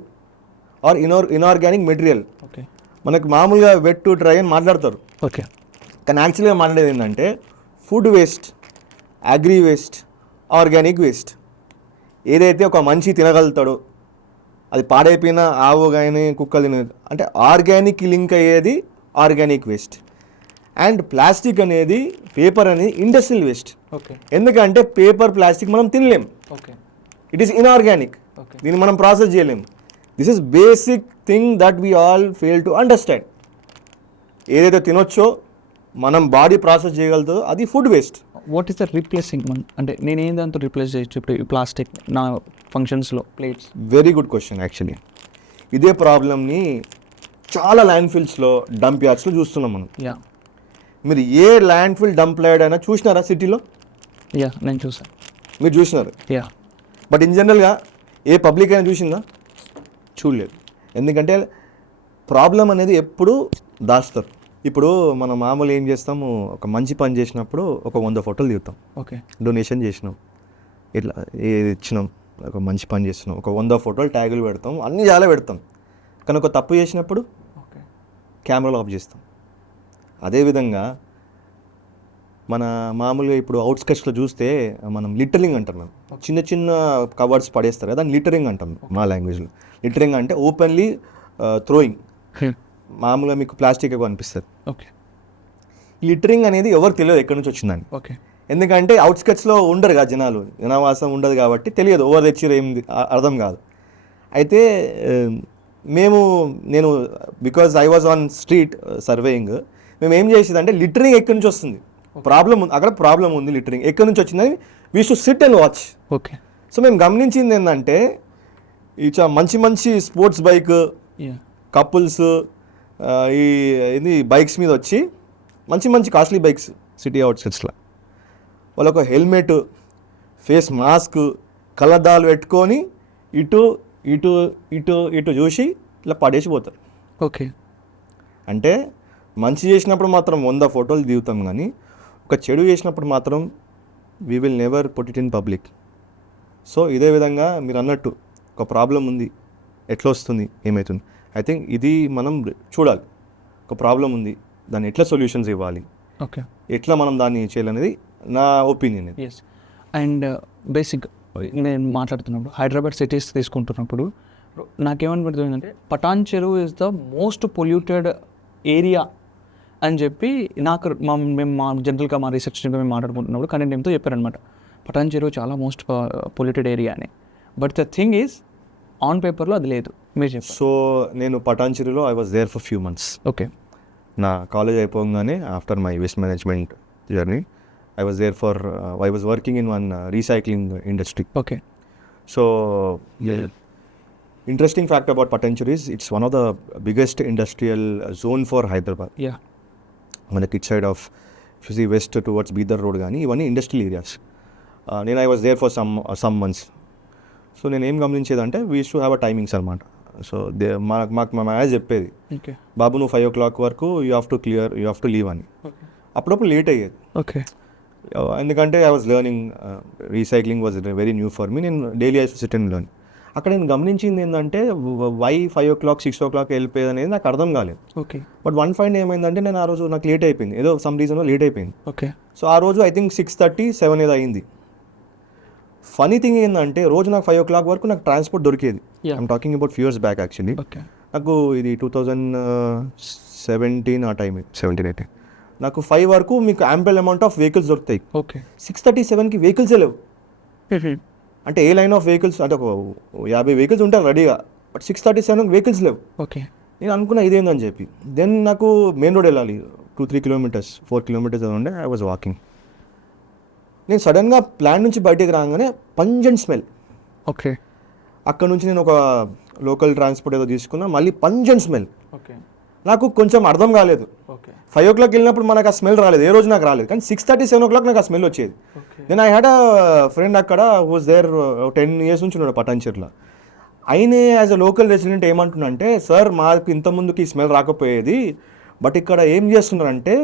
or inorganic material. Okay. మనకు మామూలుగా వెట్ టు డ్రై అని మాట్లాడతారు, ఓకే. కానీ యాక్చువల్గా మాట్లాడేది ఏంటంటే food waste, agri waste, organic waste. ఏదైతే ఒక మనిషి తినగలుగుతాడో అది పాడైపోయిన ఆవు కానీ కుక్కలు తిన అంటే ఆర్గానిక్ లింక్ అయ్యేది ఆర్గానిక్ వేస్ట్. అండ్ ప్లాస్టిక్ అనేది, పేపర్ అనేది ఇండస్ట్రియల్ వేస్ట్. ఓకే. ఎందుకంటే పేపర్, ప్లాస్టిక్ మనం తినలేం, okay. It is inorganic, okay. దీన్ని మనం ప్రాసెస్ చేయలేం. This is basic thing that we all fail to understand. ఏదైతే తినొచ్చో మనం బాడీ ప్రాసెస్ చేయగలుగుతుందో అది food waste. What is the replacing అంటే నేను ఏం దాంతో రీప్లేస్ చేయొచ్చు ఇప్పుడు ఈ ప్లాస్టిక్ నా ఫంక్షన్స్లో plates? Very good question. Actually ఇదే ప్రాబ్లమ్ని చాలా ల్యాండ్ ఫిల్స్లో, డంప్ యార్డ్స్లో చూస్తున్నాం మనం. యా. మీరు ఏ ల్యాండ్ ఫిల్ డంప్ యార్డ్ అయినా చూసినారా సిటీలో? యా, నేను చూసాను. మీరు చూసినారు. యా. బట్ ఇన్ జనరల్గా ఏ పబ్లిక్ అయినా చూసిందా? చూడలేదు. ఎందుకంటే ప్రాబ్లం అనేది ఎప్పుడు దాస్తారు. ఇప్పుడు మనం మామూలు ఏం చేస్తాము, ఒక మంచి పని చేసినప్పుడు ఒక 100 ఫోటోలు దిగుతాం. ఓకే. డొనేషన్ చేసినాం, ఇట్లా ఏది ఇచ్చినాం, ఒక మంచి పని చేస్తున్నాం, ఒక 100 ఫోటోలు ట్యాగులు పెడతాం, అన్నీ చాలా పెడతాం. కానీ ఒక తప్పు చేసినప్పుడు ఓకే, కెమెరాలు ఆఫ్ చేస్తాం. అదేవిధంగా మన మామూలుగా ఇప్పుడు అవుట్స్కట్స్లో చూస్తే మనం లిటరింగ్ అంటాం. మనం చిన్న చిన్న కవర్స్ పడేస్తారు కదా, దాన్ని లిటరింగ్ అంటాం మా లాంగ్వేజ్లో. లిటరింగ్ అంటే ఓపెన్లీ థ్రోయింగ్. మామూలుగా మీకు ప్లాస్టిక్ ఎక్కువ అనిపిస్తుంది. ఓకే. లిటరింగ్ అనేది ఎవరు తెలియదు ఎక్కడి నుంచి వచ్చిందని. ఓకే. ఎందుకంటే అవుట్స్కట్స్లో ఉండరు కదా జనాలు, జనావాసం ఉండదు కాబట్టి తెలియదు, ఓవర్ తెచ్చిరు ఏం అర్థం కాదు. అయితే నేను because I was on street surveying, మేము ఏం చేసేదంటే లిటరింగ్ ఎక్కడి నుంచి వస్తుంది, ప్రాబ్లం ఉంది అక్కడ, ప్రాబ్లం ఉంది లిటరింగ్ ఎక్కడి నుంచి వచ్చిందని we should SIT and watch. Okay. So మేము గమనించింది ఏంటంటే ఈ మంచి మంచి స్పోర్ట్స్ బైక్ కపుల్స్ ఇది బైక్స్ మీద వచ్చి మంచి మంచి కాస్ట్లీ బైక్స్ సిటీ అవుట్స్కట్స్లో వాళ్ళొక హెల్మెట్, ఫేస్ మాస్క్, కళ్ళద్దాలు పెట్టుకొని ఇటు ఇటు ఇటు ఇటు చూసి ఇట్లా పడేసిపోతారు. ఓకే. అంటే మంచి చేసినప్పుడు మాత్రం 100 ఫోటోలు దిగుతాం, కానీ ఒక చెడు చేసినప్పుడు మాత్రం we will never put it in public. So ఇదే విధంగా మీరు అన్నట్టు ఒక ప్రాబ్లం ఉంది, ఎట్లా వస్తుంది, ఏమవుతుంది, ఐ థింక్ ఇది మనం చూడాలి. ఒక ప్రాబ్లం ఉంది, దాన్ని ఎట్లా సొల్యూషన్స్ ఇవ్వాలి, ఓకే, ఎట్లా మనం దాన్ని చేయాలనేది నా ఒపీనియన్. ఎస్. అండ్ బేసిక్ నేను మాట్లాడుతున్నప్పుడు హైదరాబాద్ సిటీస్ తీసుకుంటున్నప్పుడు నాకేమనిపిస్తుందంటే పటాన్ చెరువు is the most polluted area అని చెప్పి నాకు మేము జనరల్గా మా రీసెర్చ్ మేము మాట్లాడుకుంటున్నప్పుడు కంటెంట్ ఏమితో చెప్పారనమాట. పటాన్ చెరువు చాలా మోస్ట్ పొల్యూటెడ్ ఏరియా అని. But the thing is on పేపర్లో అది లేదు. మీరు చెప్పారు. సో నేను పటాన్ చెరువులో I was there for few months. Okay. నా కాలేజ్ అయిపోగానే after my waste management journey I was there for I was working in one recycling industry. Okay. So interesting fact about Patan Cheru is it's one of the biggest industrial zone for Hyderabad. Yeah. మనకి it side of you see west towards Bidar road కానీ ఇవన్నీ ఇండస్ట్రియల్ ఏరియాస్. నేను I was there for some months. So నేను ఏం గమనించేదంటే we use to have a timings అనమాట. సో మాకు మా మేనేజ్ చెప్పేది, ఓకే బాబు నువ్వు 5 o'clock వరకు you have to clear, you have to leave అని. అప్పుడప్పుడు లేట్ అయ్యేది. ఓకే. ఎందుకంటే I was learning, recycling was very new for me. నేను daily I sit and learn. అక్కడ నేను గమనించింది ఏంటంటే వై 5 o'clock 6 o'clock వెళ్ళిపోయేది అనేది నాకు అర్థం కాలేదు. ఓకే. బట్ వన్ ఫైండ్ ఏమైందంటే నేను ఆ రోజు నాకు లేట్ అయిపోయింది, ఏదో సమ్ రీజన్లో లేట్ అయిపోయింది. ఓకే. సో ఆ రోజు ఐ థింక్ 6:30, 7 ఏదో అయింది. ఫనీ థింగ్ ఏంటంటే రోజు నాకు 5 o'clock వరకు నాకు ట్రాన్స్పోర్ట్ దొరికేది. I'm talking about few years back actually. Okay. నాకు ఇది 2017 ఆ టైం, 17-18 నాకు 5 వరకు మీకు యాంపుల్ అమౌంట్ ఆఫ్ వెహికల్స్ దొరుకుతాయి. ఓకే. 6:30, 7కి వెహికల్సే లేవు. అంటే ఏ లైన్ ఆఫ్ వెహికల్స్ అంటే ఒక 50 వెహికల్స్ ఉంటారు రెడీగా, బట్ 6:30, 7 వెహికల్స్ లేవు. ఓకే. నేను అనుకున్నా ఇదేందని చెప్పి. దెన్ నాకు మెయిన్ రోడ్ వెళ్ళాలి 2-3 కిలోమీటర్స్ 4 కిలోమీటర్స్ ఉండే. I was walking. నేను సడన్గా ప్లాన్ నుంచి బయటికి రాగానే పంజెంట్ స్మెల్. ఓకే. అక్కడ నుంచి నేను ఒక లోకల్ ట్రాన్స్పోర్ట్ ఏదో తీసుకున్నా, మళ్ళీ పంజెంట్ స్మెల్. ఓకే. నాకు కొంచెం అర్థం కాలేదు. ఓకే. 5 o'clock వెళ్ళినప్పుడు మనకు ఆ స్మెల్ రాలేదు, ఏ రోజు నాకు రాలేదు. కానీ 6:30, 7 o'clock నాకు ఆ స్మెల్ వచ్చేది. Then I had a friend అక్కడ వాజ్ దేర్ 10 years నుంచి ఉన్నాడు పటాన్చెర్లో. అయినే యాజ్ అ లోకల్ రెసిడెంట్ ఏమంటున్నా అంటే, సార్ మాకు ఇంతకుముందుకి ఈ స్మెల్ రాకపోయేది, బట్ ఇక్కడ ఏం చేస్తున్నారంటే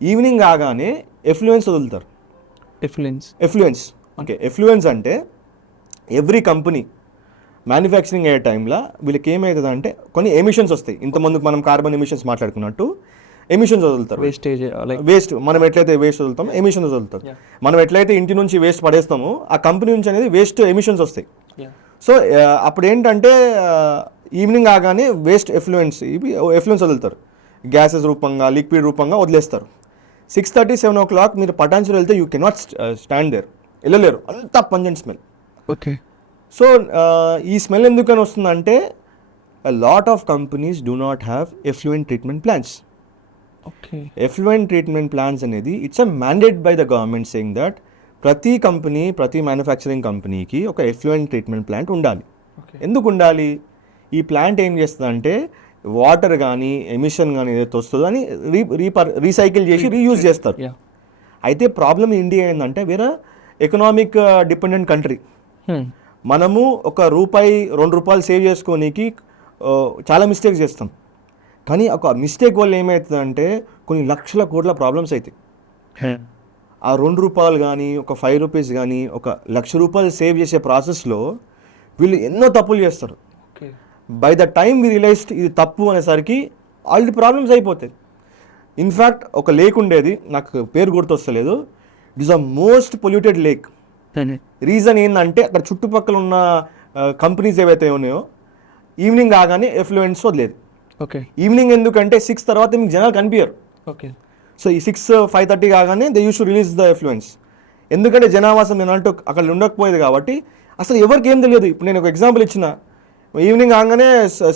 ఈవినింగ్ కాగానే ఎఫ్లూయెన్స్ వదులుతారు. ఎఫ్లూయెన్స్ ఓకే. ఎఫ్లూయెన్స్ అంటే ఎవ్రీ కంపెనీ మ్యానుఫ్యాక్చరింగ్ అయ్యే టైంలో వీళ్ళకి ఏమవుతుంది అంటే కొన్ని ఎమిషన్స్ వస్తాయి. ఇంతకుముందుకు మనం కార్బన్ ఎమిషన్స్ మాట్లాడుకున్నట్టు ఎమిషన్స్ వదులుతారు. వేస్ట్ మనం ఎట్లయితే వేస్ట్ వదులుతామో ఎమిషన్స్ వదులుతారు. మనం ఎట్లయితే ఇంటి నుంచి వేస్ట్ పడేస్తామో ఆ కంపెనీ నుంచి అనేది వేస్ట్ ఎమిషన్స్ వస్తాయి. సో అప్పుడు ఏంటంటే ఈవినింగ్ కాగానే వేస్ట్ ఎఫ్లూయెన్స్ వదులుతారు. గ్యాసెస్ రూపంగా, లిక్విడ్ రూపంగా వదిలేస్తారు. 6:30, 7 o'clock మీరు పటాన్చెరు వెళ్తే యూ కెనాట్ స్టాండ్ దేర్, వెళ్ళలేరు, అంతా పంజెంట్ స్మెల్. ఓకే. సో ఈ స్మెల్ ఎందుకని వస్తుందంటే lot of companies do not have effluent treatment plans. Okay. Effluent treatment plans అనేది it's a mandate by the government saying that ప్రతి కంపెనీ, ప్రతి మ్యానుఫ్యాక్చరింగ్ కంపెనీకి ఒక ఎఫ్లూయెంట్ ట్రీట్మెంట్ ప్లాంట్ ఉండాలి. ఎందుకు ఉండాలి? ఈ ప్లాంట్ ఏం చేస్తుందంటే వాటర్ కానీ ఎమిషన్ కానీ ఏదైతే వస్తుందో అని రీసైకిల్ చేసి రీయూజ్ చేస్తారు. అయితే ప్రాబ్లమ్ ఇండియా ఏంటంటే వేరే ఎకనామిక్ డిపెండెంట్ కంట్రీ. మనము ₹1, ₹2 సేవ్ చేసుకోనికి చాలా మిస్టేక్స్ చేస్తాం. కానీ ఒక మిస్టేక్ వల్ల ఏమవుతుందంటే కొన్ని లక్షల కోట్ల ప్రాబ్లమ్స్ అవుతాయి. ఆ ₹2 కానీ ఒక ₹5 కానీ ఒక ₹1,00,000 సేవ్ చేసే ప్రాసెస్లో వీళ్ళు ఎన్నో తప్పులు చేస్తారు. By the time we realized ఇది తప్పు అనేసరికి ఆల్రెడీ ప్రాబ్లమ్స్ అయిపోతాయి. ఇన్ఫ్యాక్ట్ ఒక లేక్ ఉండేది, నాకు పేరు గుర్తొస్తలేదు. It is the most polluted lake. Reason ఏంటంటే అక్కడ చుట్టుపక్కల ఉన్న కంపెనీస్ ఏవైతే ఉన్నాయో ఈవినింగ్ కాగానే ఎఫ్లూయెన్స్ వదిలేదు. ఓకే. ఈవినింగ్ ఎందుకంటే 6 తర్వాత మీకు జనాలు కనిపించరు. ఓకే. సో ఈ 6-5:30 కాగానే they use to release the effluence. ఎందుకంటే జనావాసం నేను అంటూ అక్కడ ఉండకపోయేది కాబట్టి అసలు ఎవరికి ఏం తెలియదు. ఇప్పుడు నేను ఒక ఎగ్జాంపుల్ ఇచ్చిన, ఈవినింగ్ కాగానే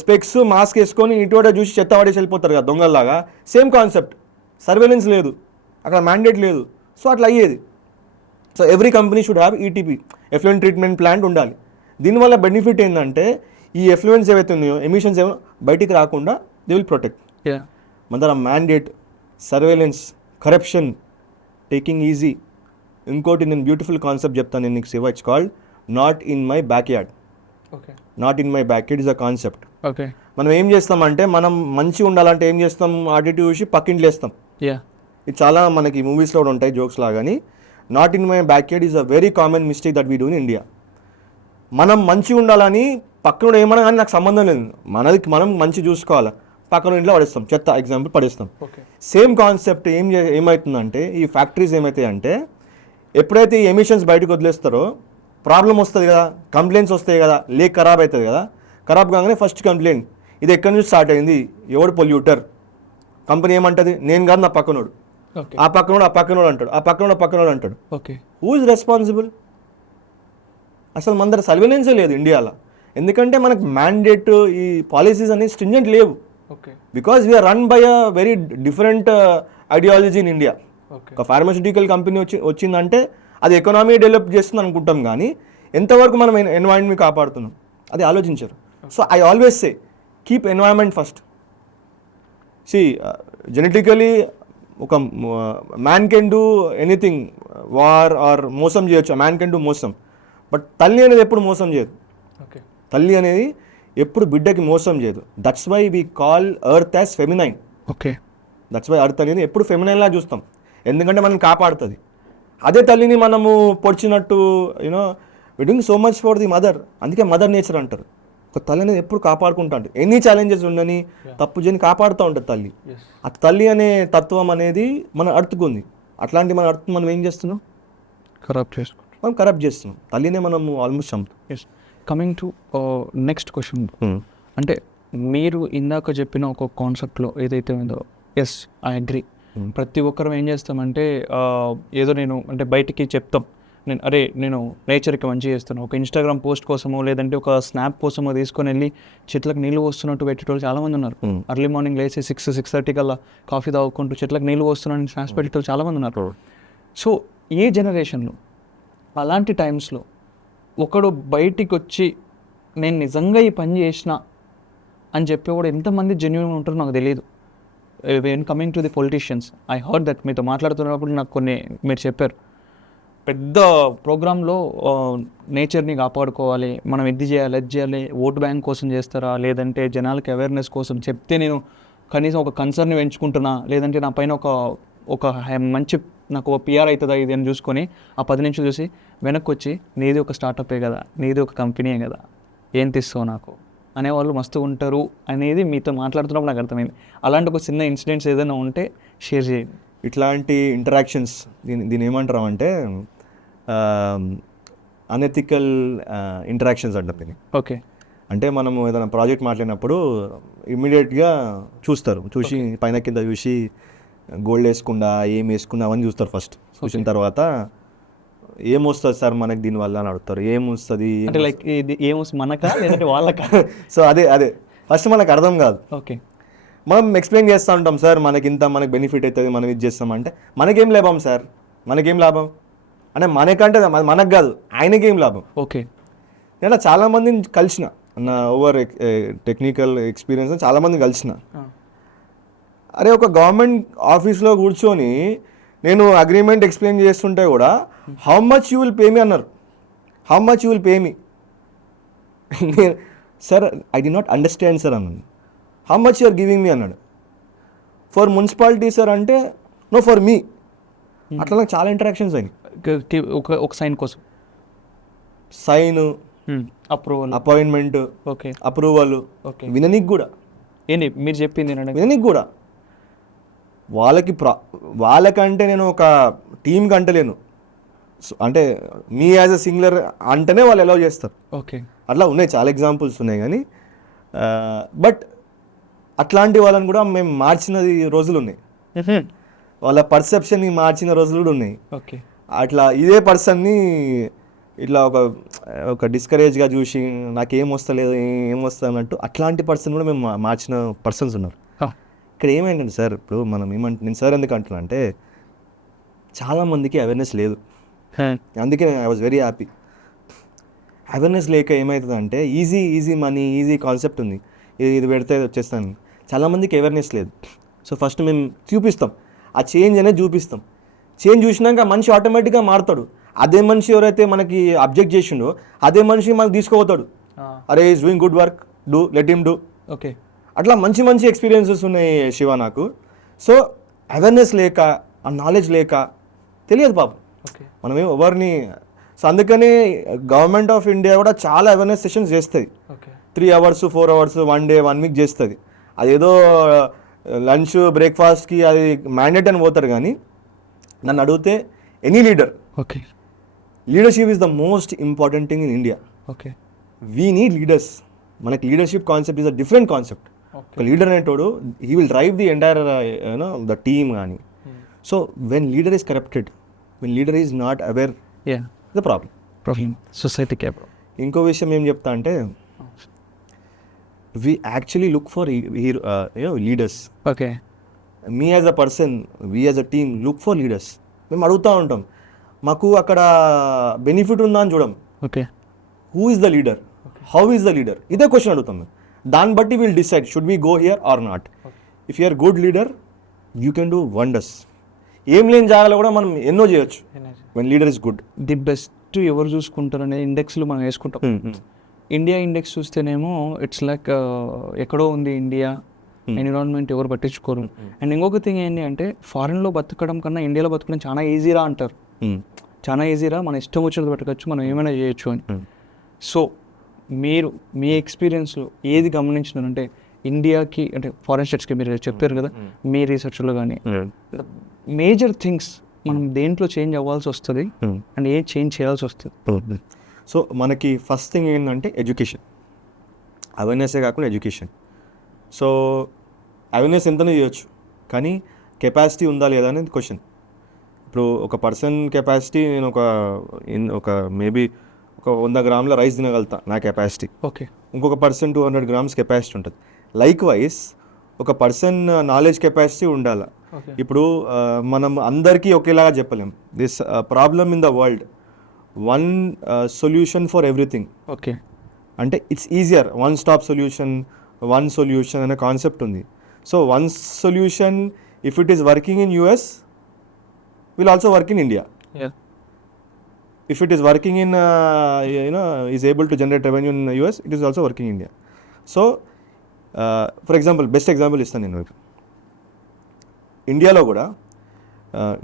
స్పెక్స్ మాస్క్ వేసుకొని ఇటువట చూసి చెత్త పడేసి వెళ్ళిపోతారు కదా దొంగల్లాగా. సేమ్ కాన్సెప్ట్, సర్వేలెన్స్ లేదు అక్కడ, మ్యాండేట్ లేదు. సో అట్లా అయ్యేది. So every company should have ETP, effluent treatment plant ఉండాలి. దీనివల్ల బెనిఫిట్ ఏంటంటే ఈ ఎఫ్లూయెన్స్ ఏవైతే ఉన్నాయో, ఎమిషన్స్ ఏమో బయటికి రాకుండా దే విల్ ప్రొటెక్ట్. మన దగ్గర mandate, surveillance, corruption, taking easy. ఇంకోటి నేను బ్యూటిఫుల్ కాన్సెప్ట్ చెప్తాను నేను నీకు Shiva. It's called not in my back yard. Not in my back yard is a concept. Okay. మనం ఏం చేస్తామంటే మనం మంచిగా ఉండాలంటే ఏం చేస్తాం, అటు చూసి పక్కింట్లో వేస్తాం. ఇది చాలా మనకి మూవీస్లో కూడా ఉంటాయి జోక్స్ లాగాని. Not in my backyard is a very common mistake that we do in India. మనం మంచిగా ఉండాలని పక్కన ఏమన్నా కానీ నాకు సంబంధం లేదు, మనం మంచి చూసుకోవాలి, పక్కన ఇంట్లో పడేస్తాం, చెత్త ఎగ్జాంపుల్ పడేస్తాం. సేమ్ కాన్సెప్ట్ ఏమవుతుందంటే ఈ ఫ్యాక్టరీస్ ఏమవుతాయంటే ఎప్పుడైతే ఈ ఎమిషన్స్ బయటకు వదిలేస్తారో ప్రాబ్లం వస్తుంది కదా, కంప్లైంట్స్ వస్తాయి కదా, లేక్ ఖరాబ్ అవుతుంది కదా. ఖరాబ్ కాగానే ఫస్ట్ కంప్లైంట్ ఇది ఎక్కడి నుంచి స్టార్ట్ అయింది, ఎవడు పొల్యూటర్. కంపెనీ ఏమంటుంది, నేను కాదు నా పక్కనోడు, ఆ పక్కనోడు అంటాడు, ఆ పక్కనోడు అంటాడు. Who is responsible? అసలు మన దగ్గర సర్వేలెన్సే లేదు ఇండియాలో. ఎందుకంటే మనకు మ్యాండేట్, ఈ పాలసీస్ అనేవి స్ట్రింజెంట్ లేవు. Because we're run by a very different ideology in India. ఒక ఫార్మాస్యూటికల్ కంపెనీ వచ్చిందంటే అది ఎకనామీ డెవలప్ చేస్తుంది అనుకుంటాం, కానీ ఎంతవరకు మనం ఎన్వైరన్మెంట్ కాపాడుతున్నాం అది ఆలోచించరు. So I always say keep environment first. See genetically ఒక man can do anything, war or మోసం చేయొచ్చు, మ్యాన్ కెన్ డూ మోసం. బట్ తల్లి అనేది ఎప్పుడు మోసం చేయదు. తల్లి అనేది ఎప్పుడు బిడ్డకి మోసం చేయదు. That's why we call earth as feminine. That's why earth అనేది ఎప్పుడు ఫెమినైన్లా చూస్తాం, ఎందుకంటే మనం కాపాడుతుంది. అదే తల్లిని మనము పొడిచినట్టు you know we doing so much for the mother. అందుకే మదర్ నేచర్ అంటారు. ఒక తల్లి అనేది ఎప్పుడు కాపాడుకుంటా ఉంటుంది, ఎన్ని ఛాలెంజెస్ ఉండని తప్పు చేయని కాపాడుతూ ఉంటుంది తల్లి. ఆ తల్లి అనే తత్వం అనేది మన అర్త్కు ఉంది. అట్లాంటి మన అర్త్ మనం ఏం చేస్తున్నాం, కరప్ట్ చేస్తున్నాం. తల్లినే మనము ఆల్మోస్ట్ చంపుతాం. కమింగ్ టు నెక్స్ట్ క్వశ్చన్, అంటే మీరు ఇందాక చెప్పిన ఒక కాన్సెప్ట్లో ఏదైతే ఉందో, ఎస్ ఐ అగ్రీ. ప్రతి ఒక్కరం ఏం చేస్తామంటే ఏదో నేను అంటే బయటికి చెప్తాం, నేను నేచర్కి మంచి చేస్తున్నాను, ఒక ఇన్స్టాగ్రామ్ పోస్ట్ కోసమో లేదంటే ఒక స్నాప్ కోసమో తీసుకొని వెళ్ళి చెట్లకు నీళ్ళు పోస్తున్నట్టు పెట్టేటోళ్ళు చాలామంది ఉన్నారు. అర్లీ మార్నింగ్ లేచి 6-6:30 కల్లా కాఫీ తాగుకుంటూ చెట్లకు నీళ్ళు పోస్తున్నాను స్నాప్స్ పెట్టేటోళ్ళు చాలామంది ఉన్నారు. సో ఏ జనరేషన్లో అలాంటి టైమ్స్లో ఒకడు బయటికి వచ్చి నేను నిజంగా ఈ పని చేసిన అని చెప్పేవాడు ఎంతమంది జెన్యున్గా ఉంటారో నాకు తెలియదు. When coming to the politicians, I heard that మీతో మాట్లాడుతున్నప్పుడు నాకు కొన్ని మీరు చెప్పారు, పెద్ద ప్రోగ్రాంలో నేచర్ని కాపాడుకోవాలి, మనం ఇది చేయాలి అది చేయాలి, ఓట్ బ్యాంక్ కోసం చేస్తారా లేదంటే జనాలకి అవేర్నెస్ కోసం చెప్తే నేను కనీసం ఒక కన్సర్న్ పెంచుకుంటున్నా, లేదంటే నా పైన ఒక మంచి నాకు ఒక పిఆర్ అవుతుందా ఇది అని చూసుకొని ఆ 10 నిమిషాలు చూసి వెనక్కి వచ్చి నీది ఒక స్టార్టపే కదా, నీది ఒక కంపెనీయే కదా, ఏం తీస్తావు నాకు అనేవాళ్ళు మస్తు ఉంటారు అనేది మీతో మాట్లాడుతున్నప్పుడు నాకు అర్థమైంది. అలాంటి ఒక చిన్న ఇన్సిడెంట్స్ ఏదైనా ఉంటే షేర్ చేయండి. ఇట్లాంటి ఇంటరాక్షన్స్ దీని ఏమంటారు అంటే అనెథికల్ ఇంటరాక్షన్స్ అంటారు దీన్ని. ఓకే. అంటే మనము ఏదైనా ప్రాజెక్ట్ మాట్లాడినప్పుడు ఇమ్మీడియట్గా చూసి పైన కింద చూసి గోల్డ్ వేసుకుండా ఏం వేసుకున్నా అవన్నీ చూస్తారు. ఫస్ట్ చూసిన తర్వాత ఏమొస్తుంది సార్ మనకి దీనివల్ల అని అడుగుతారు. ఏమొస్తుంది అంటే లైక్ ఇది ఏమొస్తుంది మనకా లేదంటే వాళ్ళకా? సో అదే ఫస్ట్ మనకు అర్థం కాదు. ఓకే. మనం ఎక్స్ప్లెయిన్ చేస్తూ ఉంటాం, సార్ మనకి బెనిఫిట్ అవుతుంది, మనం ఇది చేస్తామంటే మనకేం లాభం సార్, మనకేం లాభం అంటే మనకంటే మనకు కాదు ఆయనకేం లాభం. ఓకే. నేను చాలామందిని కలిసిన నా ఓవర్ టెక్నికల్ ఎక్స్పీరియన్స్ చాలామందిని కలిసిన. అరే ఒక గవర్నమెంట్ ఆఫీస్లో కూర్చొని నేను అగ్రిమెంట్ ఎక్స్ప్లెయిన్ చేస్తుంటే కూడా how much you will pay me అన్నారు. How much you will pay me, sir I did not understand sir అన్నాను. How much you are giving me అన్నాడు. ఫర్ మున్సిపాలిటీ సార్ అంటే నో ఫర్ మీ. అట్లా నాకు చాలా ఇంటరాక్షన్స్ అయినాయి. ఒక సైన్ కోసం sign, approval, appointment, okay, approval, okay, విననీకి కూడా ఏంటి మీరు చెప్పింది విననీకి కూడా వాళ్ళకంటే నేను ఒక టీంకి అంటలేను, అంటే మీ యాజ్ అ సింగులర్ అంటేనే వాళ్ళు అలౌ చేస్తారు. ఓకే. అట్లా ఉన్నాయి చాలా ఎగ్జాంపుల్స్ ఉన్నాయి. కానీ బట్ అట్లాంటి వాళ్ళని కూడా మేము మార్చినది రోజులు ఉన్నాయి, వాళ్ళ పర్సెప్షన్ని మార్చిన రోజులు కూడా ఉన్నాయి. ఓకే. అట్లా ఇదే పర్సన్ని ఇట్లా ఒక డిస్కరేజ్గా చూసి నాకేం వస్తలేదు ఏం వస్తుంది అన్నట్టు అట్లాంటి పర్సన్ కూడా మేము మార్చిన పర్సన్స్ ఉన్నారు. ఇక్కడ ఏమైందండి సార్, ఇప్పుడు మనం నేను సార్ ఎందుకు అంటున్నా అంటే చాలామందికి అవేర్నెస్ లేదు. అందుకే I was very happy. Awareness లేక ఏమవుతుందంటే ఈజీ మనీ, ఈజీ కాన్సెప్ట్ ఉంది, ఇది పెడితే వచ్చేస్తాను. చాలామందికి అవేర్నెస్ లేదు. సో ఫస్ట్ మేము చూపిస్తాం, ఆ చేంజ్ అనేది చూపిస్తాం. చేంజ్ చూసినాక మనిషి ఆటోమేటిక్గా మారుతాడు. అదే మనిషి ఎవరైతే మనకి అబ్జెక్ట్ చేసిండో అదే మనిషి మనకు తీసుకుపోతాడు. అరే is doing good work, let him do. Okay. అట్లా మంచి ఎక్స్పీరియన్సెస్ ఉన్నాయి శివ నాకు. సో అవేర్నెస్ లేక, ఆ నాలెడ్జ్ లేక తెలియదు పాపం మనం ఎవరిని. సో అందుకనే గవర్నమెంట్ ఆఫ్ ఇండియా కూడా చాలా అవేర్నెస్ సెషన్స్ చేస్తుంది. 3 hours 4 hours 1 day 1 week చేస్తుంది. అదేదో లంచ్ బ్రేక్ఫాస్ట్కి అది మ్యాండేట్ అని పోతారు. కానీ నన్ను అడిగితే any leader, okay, leadership is the most important thing in India. Okay. We need leaders. మనకి leadership concept is a different concept. ఒక లీడర్ అనేటోడు he will drive the entire the team కానీ. So when leader is corrupted, when leader is not aware, the problem సొసైటీకే. ఇంకో విషయం ఏం చెప్తా అంటే we actually look for leaders. Okay. Me as a person, we as a team look for leaders. మేము అడుగుతూ ఉంటాం, మాకు అక్కడ బెనిఫిట్ ఉందా అని చూడం. Okay. Who is the leader, how is the leader, ఇదే క్వశ్చన్ అడుగుతాం మేము. దాన్ని బట్టి will decide should we go here or not. If you are good leader you can do wonders. ఏం లేని జాగాలో కూడా మనం ఎన్నో చేయొచ్చు when leader is good. The best ఎవరు చూసుకుంటారు అనే ఇండెక్స్లో మనం వేసుకుంటాం. ఇండియా ఇండెక్స్ చూస్తేనేమో ఇట్స్ లైక్ ఎక్కడో ఉంది ఇండియా, ఎన్విరాన్మెంట్ ఎవరు పట్టించుకోరు. అండ్ ఇంకొక థింగ్ ఏంటి అంటే ఫారెన్లో బతకడం కన్నా ఇండియాలో బతకడం చాలా ఈజీరా అంటారు. చాలా ఈజీరా, మన ఇష్టం వచ్చినది బతకచ్చు, మనం ఏమైనా చేయొచ్చు అని. సో మీరు మీ ఎక్స్పీరియన్స్లో ఏది గమనించినారంటే ఇండియాకి అంటే ఫారెన్ స్టేట్స్కి మీరు చెప్పారు కదా మీ రీసెర్చ్లో కానీ మేజర్ థింగ్స్ మనం దేంట్లో చేంజ్ అవ్వాల్సి వస్తుంది అండ్ ఏ చేంజ్ చేయాల్సి వస్తుంది? సో మనకి ఫస్ట్ థింగ్ ఏంటంటే ఎడ్యుకేషన్. అవేర్నెస్సే కాకుండా ఎడ్యుకేషన్. సో అవేర్నెస్ ఎంతనే చేయొచ్చు కానీ కెపాసిటీ ఉందా లేదా అనేది క్వశ్చన్. ఇప్పుడు ఒక పర్సన్ కెపాసిటీ నేను ఒక మేబీ ఒక 100 గ్రాముల రైస్ తినగలుగుతా నా కెపాసిటీ. ఓకే. ఇంకొక పర్సన్ 200 గ్రామ్స్ కెపాసిటీ ఉంటుంది. లైక్ వైజ్ ఒక పర్సన్ నాలెడ్జ్ కెపాసిటీ ఉండాలి. ఇప్పుడు మనం అందరికీ ఒకేలాగా చెప్పలేం. This problem in the world, one solution for everything. Okay. అంటే it's easier, one stop solution, one solution అనే కాన్సెప్ట్ ఉంది. So one solution if it is working in US will also work in India. If it is working in, is able to generate revenue in US, it is also working in India. So, for example, best example ఇస్తాను నేను. ఇండియాలో కూడా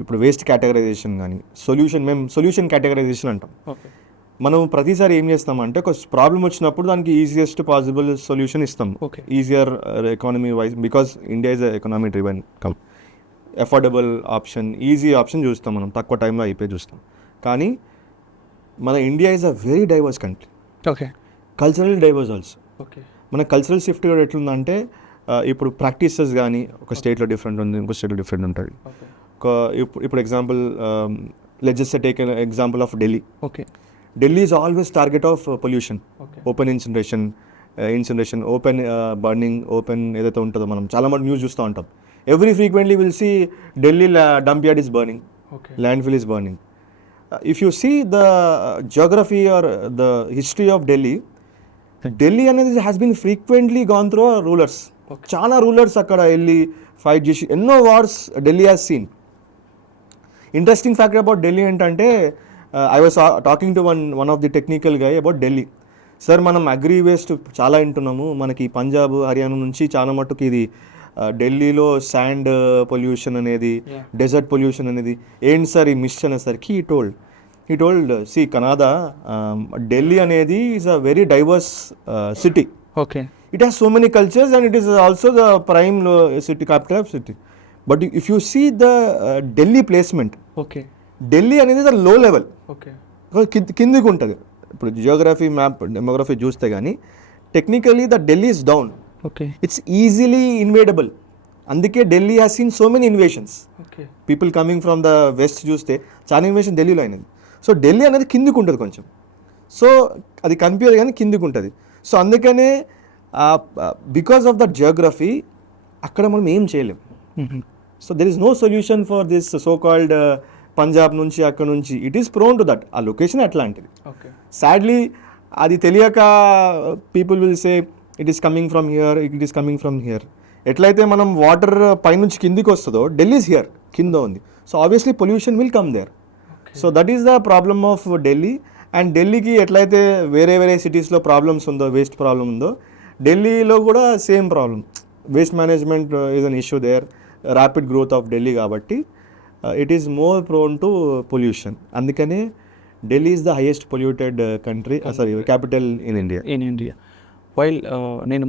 ఇప్పుడు వేస్ట్ కేటగరైజేషన్ కానీ మేము సొల్యూషన్ కేటగరైజేషన్ అంటాం. మనం ప్రతిసారి ఏం చేస్తామంటే ఒక ప్రాబ్లం వచ్చినప్పుడు దానికి ఈజియెస్ట్ పాసిబుల్ సొల్యూషన్ ఇస్తాం. Easier economy wise, because India is economy driven come, affordable option, easy option చూస్తాం మనం, తక్కువ టైంలో అయిపోయి చూస్తాం. కానీ మన India is a very divorce country. Okay. Cultural divorce also. Okay. మన కల్చరల్ షిఫ్ట్ కూడా ఎట్లుందంటే ఇప్పుడు ప్రాక్టీసెస్ కానీ ఒక స్టేట్లో డిఫరెంట్ ఉంది, ఇంకో స్టేట్లో డిఫరెంట్ ఉంటుంది. ఇప్పుడు example let's take example of Delhi. Okay. Delhi is always target of pollution, open incineration, open burning, open ఏదైతే ఉంటుందో మనం చాలా మంది న్యూస్ చూస్తూ ఉంటాం. Every frequently will see Delhi dump yard is burning, landfill is burning. If you see the geography or the history of Delhi అనేది has been frequently gone through rulers. చాలా రూలర్స్ అక్కడ వెళ్ళి ఫైట్ చేసి ఎన్నో wars Delhi has seen. Interesting fact about Delhi ఏంటంటే I was talking to one of the technical guy about Delhi. Sir మనం అగ్రి వేస్ట్ చాలా వింటున్నాము, మనకి పంజాబ్ హర్యానా నుంచి చాలా మట్టుకు ఇది ఢిల్లీలో శాండ్ పొల్యూషన్ అనేది, డెజర్ట్ పొల్యూషన్ అనేది ఏంటి సార్ ఈ మిస్ అనేసరికి ఈ టోల్డ్ సి కనాదా, ఢిల్లీ అనేది is a very diverse city. Okay. It has so many cultures and it is also the prime city, capital of city. But if you see the Delhi placement, okay, Delhi అనేది ద లో లెవెల్, ఓకే, కిందికి ఉంటుంది. ఇప్పుడు జియోగ్రఫీ మ్యాప్ డెమోగ్రఫీ చూస్తే కానీ technically the Delhi is down. Okay. It's easily invadable. అందుకే Delhi has seen so many invasions. Okay. People coming from the west చూస్తే చాలా ఇన్వేషన్ ఢిల్లీలో అయినది. సో ఢిల్లీ అనేది కిందికి ఉంటుంది కొంచెం, సో అది కనిపించదు కానీ కిందికి ఉంటుంది. సో అందుకనే బికాస్ ఆఫ్ ద జియోగ్రఫీ అక్కడ మనం ఏం చేయలేం. So there is no solution for this so called Punjab నుంచి అక్కడ నుంచి. It is prone to that, ఆ లొకేషన్ అట్లాంటిది. సాడ్లీ అది తెలియక people will say it is coming from here, it is coming from here. ఎట్లయితే మనం వాటర్ పైనుంచి కిందికి వస్తుందో ఢిల్లీ ఈస్ హియర్, కింద ఉంది. So obviously pollution will come there. So that is the problem of Delhi. And ఢిల్లీకి ఎట్లయితే వేరే సిటీస్లో ప్రాబ్లమ్స్ ఉందో, వేస్ట్ ప్రాబ్లమ్ ఉందో, ఢిల్లీలో కూడా same problem. Waste management is an issue there, rapid growth of Delhi కాబట్టి it is more prone to pollution. అందుకనే Delhi is the highest polluted country, capital in India. While నేను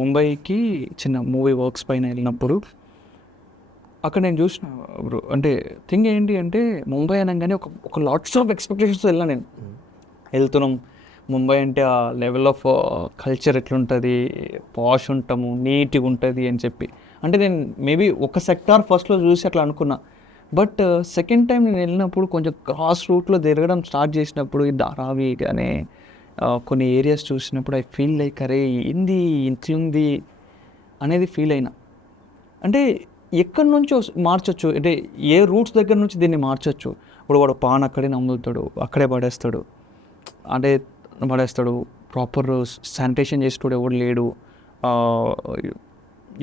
ముంబైకి చిన్న మూవీ వర్క్స్ పైన వెళ్ళినప్పుడు అక్కడ నేను చూసిన బ్రో, అంటే థింగ్ ఏంటి అంటే ముంబై అనగానే ఒక లాట్స్ ఆఫ్ ఎక్స్పెక్టేషన్స్ వెళ్ళాను నేను. వెళ్తున్నాం ముంబై అంటే ఆ లెవెల్ ఆఫ్ కల్చర్ ఎట్లుంటుంది, పాష్ ఉంటాము, నీట్గా ఉంటుంది అని చెప్పి. అంటే నేను మేబీ ఒక సెక్టార్ ఫస్ట్లో చూసి అట్లా అనుకున్నా. బట్ సెకండ్ టైం నేను వెళ్ళినప్పుడు కొంచెం క్రాస్ రూట్లో తిరగడం స్టార్ట్ చేసినప్పుడు, ఈ ధారావి కానీ కొన్ని ఏరియాస్ చూసినప్పుడు ఐ ఫీల్ లైక్ అరే ఏంది ఇంత అనేది ఫీల్ అయినా. అంటే ఎక్కడి నుంచో మార్చొచ్చు, అంటే ఏ రూట్స్ దగ్గర నుంచి దీన్ని మార్చొచ్చు. ఇప్పుడు వాడు పాన్ అక్కడే నమ్ముతాడు, అక్కడే పడేస్తాడు, అంటే పడేస్తాడు. ప్రాపర్ శానిటేషన్ చేసేటోడు ఎవడు లేడు.